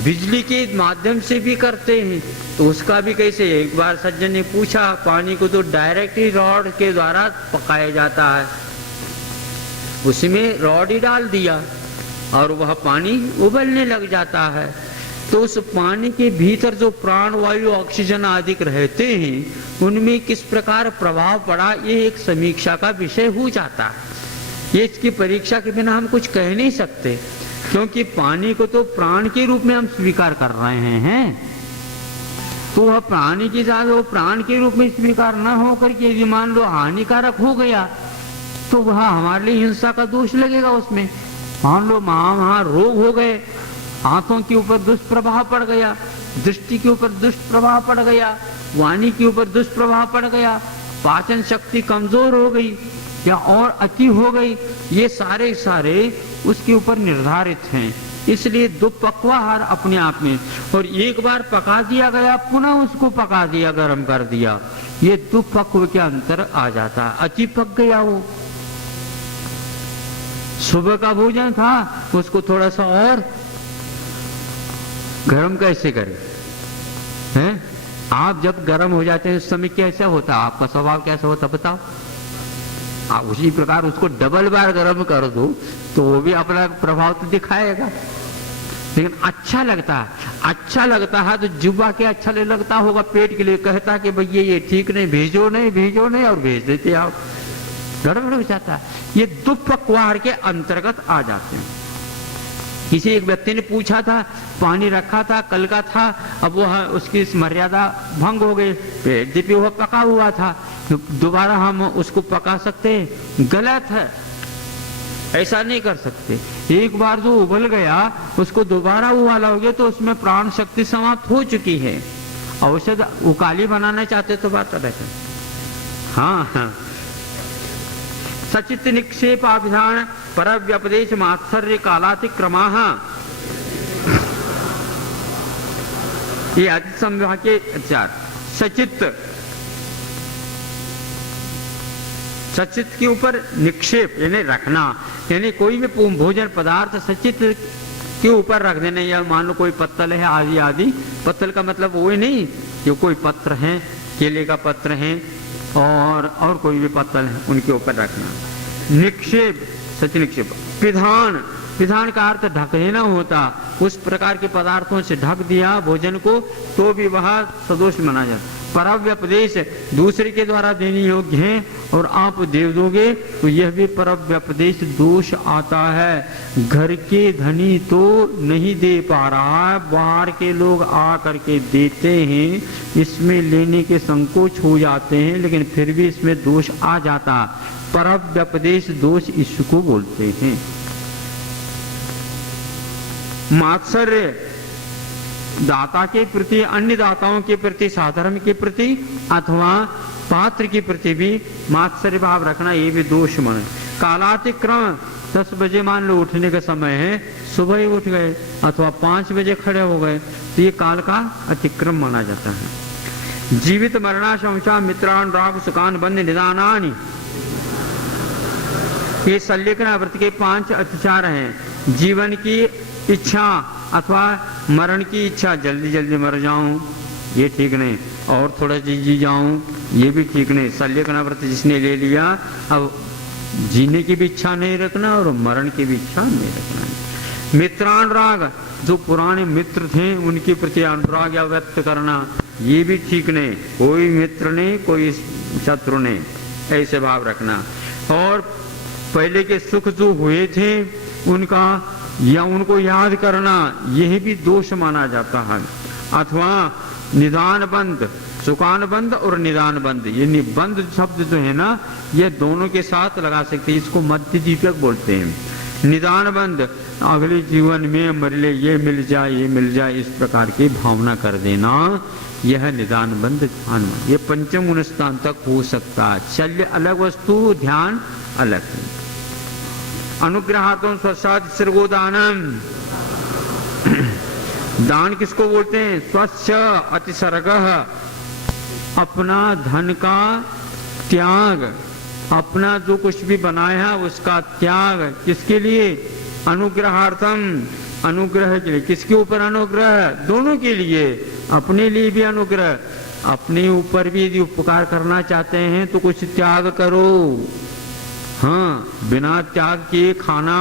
बिजली के माध्यम से भी करते हैं तो उसका भी कैसे? एक बार सज्जन ने पूछा, पानी को तो डायरेक्ट ही रॉड के द्वारा पकाया जाता है, उसमें रॉड ही डाल दिया और वह पानी उबलने लग जाता है। तो उस पानी के भीतर जो प्राण वायु ऑक्सीजन आदि रहते हैं उनमें किस प्रकार प्रभाव पड़ा, ये एक समीक्षा का विषय हो जाता है। ये इसकी परीक्षा के बिना हम कुछ कह नहीं सकते, क्योंकि पानी को तो प्राण के रूप में हम स्वीकार कर रहे हैं। तो वह प्राणी की जात वो प्राण के रूप में स्वीकार न होकर के यदि मान लो हानिकारक हो गया तो वह हमारे लिए हिंसा का दोष लगेगा उसमें। मान लो वहां रोग हो गए, हाथों के ऊपर दुष्प्रभाव पड़ गया, दृष्टि के ऊपर दुष्प्रभाव पड़ गया, वाणी के ऊपर दुष्प्रभाव पड़ गया, पाचन शक्ति कमजोर हो गई या और अति हो गई, ये सारे उसके ऊपर निर्धारित हैं। इसलिए दुपक्वाहार अपने आप में, और एक बार पका दिया गया पुनः उसको पका दिया, गर्म कर दिया, ये दुपक्व के अंतर आ जाता है। अति पक गया वो, सुबह का भोजन था उसको थोड़ा सा और गरम कैसे करें? हैं? आप जब गरम हो जाते हैं उस समय कैसा होता है? आपका स्वभाव कैसा होता बताओ? उसी प्रकार उसको डबल बार गर्म कर दो तो वो भी अपना प्रभाव तो दिखाएगा। लेकिन अच्छा लगता है तो जुबा के अच्छा नहीं लगता होगा, पेट के लिए कहता कि भैया ये ठीक नहीं, भेजो नहीं और भेज देते आप, गड़बड़ हो जाता है। ये दुपक्वार के अंतर्गत आ जाते हैं। किसी एक व्यक्ति ने पूछा था, पानी रखा था कल का था, अब वो उसकी मर्यादा भंग हो गई, यद्यपि वह पका हुआ था, दोबारा हम उसको पका सकते? गलत है, ऐसा नहीं कर सकते। एक बार जो उबल गया उसको दोबारा उबालोगे तो उसमें प्राण शक्ति समाप्त हो चुकी है। औषध उकाली बनाना चाहते तो बात अलग है। हाँ, सचित निक्षेपाभिधान पर व्यपदेश मात्सर्य कालातिक्रमा, ये अति संवाह के चार। सचित के ऊपर निक्षेप यानी रखना, यानी कोई भी भोजन पदार्थ सचित के ऊपर रख देना। या मान लो कोई पत्तल है आदि, पत्तल का मतलब वो ही नहीं कि कोई पत्र है, केले का पत्र है और कोई भी पत्तल है उनके ऊपर रखना। निक्षेप, सच निक्षेप। विधान का अर्थ ढक देना होता, उस प्रकार के पदार्थों से ढक दिया भोजन को तो भी वह सदोष माना जाता। परव्यपदेश दूसरे के द्वारा देने योग्य है और आप दे दोगे तो यह भी परव्यपदेश दोष आता है। घर के धनी तो नहीं दे पा रहा है, बाहर के लोग आ करके देते हैं, इसमें लेने के संकोच हो जाते हैं, लेकिन फिर भी इसमें दोष आ जाता। परव्यपदेश दोष इसको बोलते हैं। मात्सर्य दाता के प्रति, अन्य दाताओं के प्रति, साधर्म के प्रति अथवा पात्र के प्रति भी मात्सर्य भाव रखना, ये भी दोष मन। कालातिक्रम, 10 बजे मान लो उठने का समय है, सुबह ही उठ गए अथवा 5 बजे खड़े हो गए तो ये काल का अतिक्रम माना जाता है। जीवित मरणा शंसा मित्रान राग सुकान बंद निदानानि, ये सल्लेखना व्रत के 5 अत्याचार हैं। जीवन की इच्छा अथवा मरण की इच्छा, जल्दी जल्दी मर जाऊं ये ठीक नहीं, और थोड़ा जी जाऊं ये भी ठीक नहीं। सल्लेखना व्रत जिसने ले लिया, अब जीने की भी इच्छा नहीं रखना और मरण की भी इच्छा नहीं रखना। मित्रानुराग, जो पुराने मित्र थे उनके प्रति अनुराग या व्यक्त करना, ये भी ठीक नहीं। कोई मित्र नहीं, कोई शत्रु नहीं, ऐसे भाव रखना। और पहले के सुख जो हुए थे उनका या उनको याद करना, यह भी दोष माना जाता है। अथवा निदान बंद, सुकान बंद और निदान बंद, ये निबंध शब्द जो है ना, ये दोनों के साथ लगा सकते हैं, इसको मध्य दीपक बोलते हैं। निदान बंद, अगले जीवन में मरले ये मिल जाए, इस प्रकार की भावना कर देना, यह निदान बंद ध्यान। ये पंचम गुण स्थान तक हो सकता है। शल्य अलग वस्तु, ध्यान अलग। अनुग्रहार्थम स्वच्छात सर्गोदानम, दान किसको बोलते हैं? स्वच्छ अतिसर्ग, अपना धन का त्याग, अपना जो कुछ भी बनाया उसका त्याग, किसके लिए? अनुग्रहार्थम, अनुग्रह के लिए। किसके ऊपर अनुग्रह? दोनों के लिए। अपने लिए भी अनुग्रह, अपने ऊपर भी यदि उपकार करना चाहते हैं तो कुछ त्याग करो। हाँ, बिना त्याग किए खाना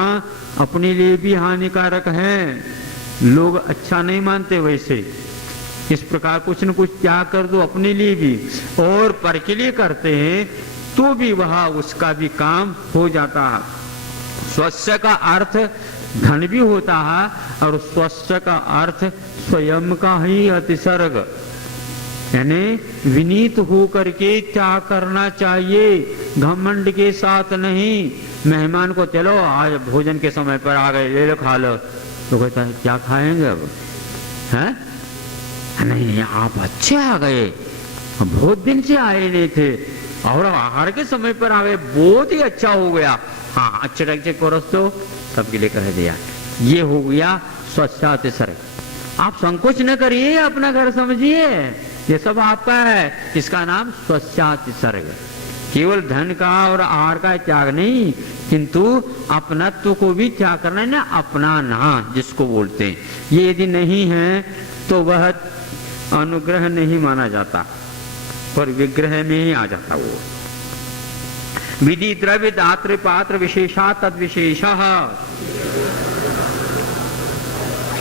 अपने लिए भी हानिकारक है, लोग अच्छा नहीं मानते वैसे। इस प्रकार कुछ न कुछ त्याग कर दो अपने लिए भी, और पर के लिए करते हैं तो भी वह उसका भी काम हो जाता है। स्वच्छ का अर्थ धन भी होता है और स्वच्छ का अर्थ स्वयं का ही अतिसर्ग, यानी विनीत होकर के त्याग करना चाहिए, घमंड के साथ नहीं। मेहमान को चलो आज भोजन के समय पर आ गए, ले लो खा लो, तो कहता है क्या खाएंगे अब? हैं? नहीं, आप अच्छे आ गए, बहुत दिन से आए नहीं थे और आहार के समय पर आ गए, बहुत ही अच्छा हो गया। हाँ, अच्छे ढंग से परोस दो, सबके लिए कह दिया। ये हो गया स्वच्छातिसर्ग। आप संकोच न करिए, अपना घर समझिए, ये सब आपका है। इसका नाम स्वच्छातिसर्ग। केवल धन का और आहार का त्याग नहीं, किंतु अपनत्व को भी त्याग करना है ना, अपनाना जिसको बोलते हैं। ये यदि नहीं है तो वह अनुग्रह नहीं माना जाता, पर विग्रह में ही आ जाता वो। विधि द्रव्य दात्र पात्र विशेषा तद विशेष।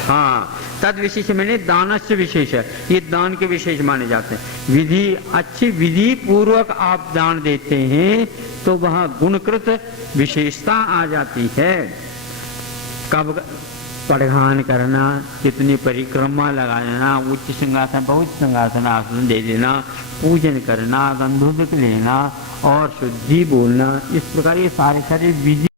हाँ, तद विशेष मैंने दानस्य विशेष है, ये दान के विशेष माने जाते हैं। विधि अच्छी विधि पूर्वक आप दान देते हैं तो वहां गुणकृत विशेषता आ जाती है। कब प्रधान करना, कितनी परिक्रमा लगाना, उच्च सिंहासन बहुत सिंहासन आसन दे देना, पूजन करना, गंधोदक लेना और शुद्धि बोलना, इस प्रकार ये सारे विधि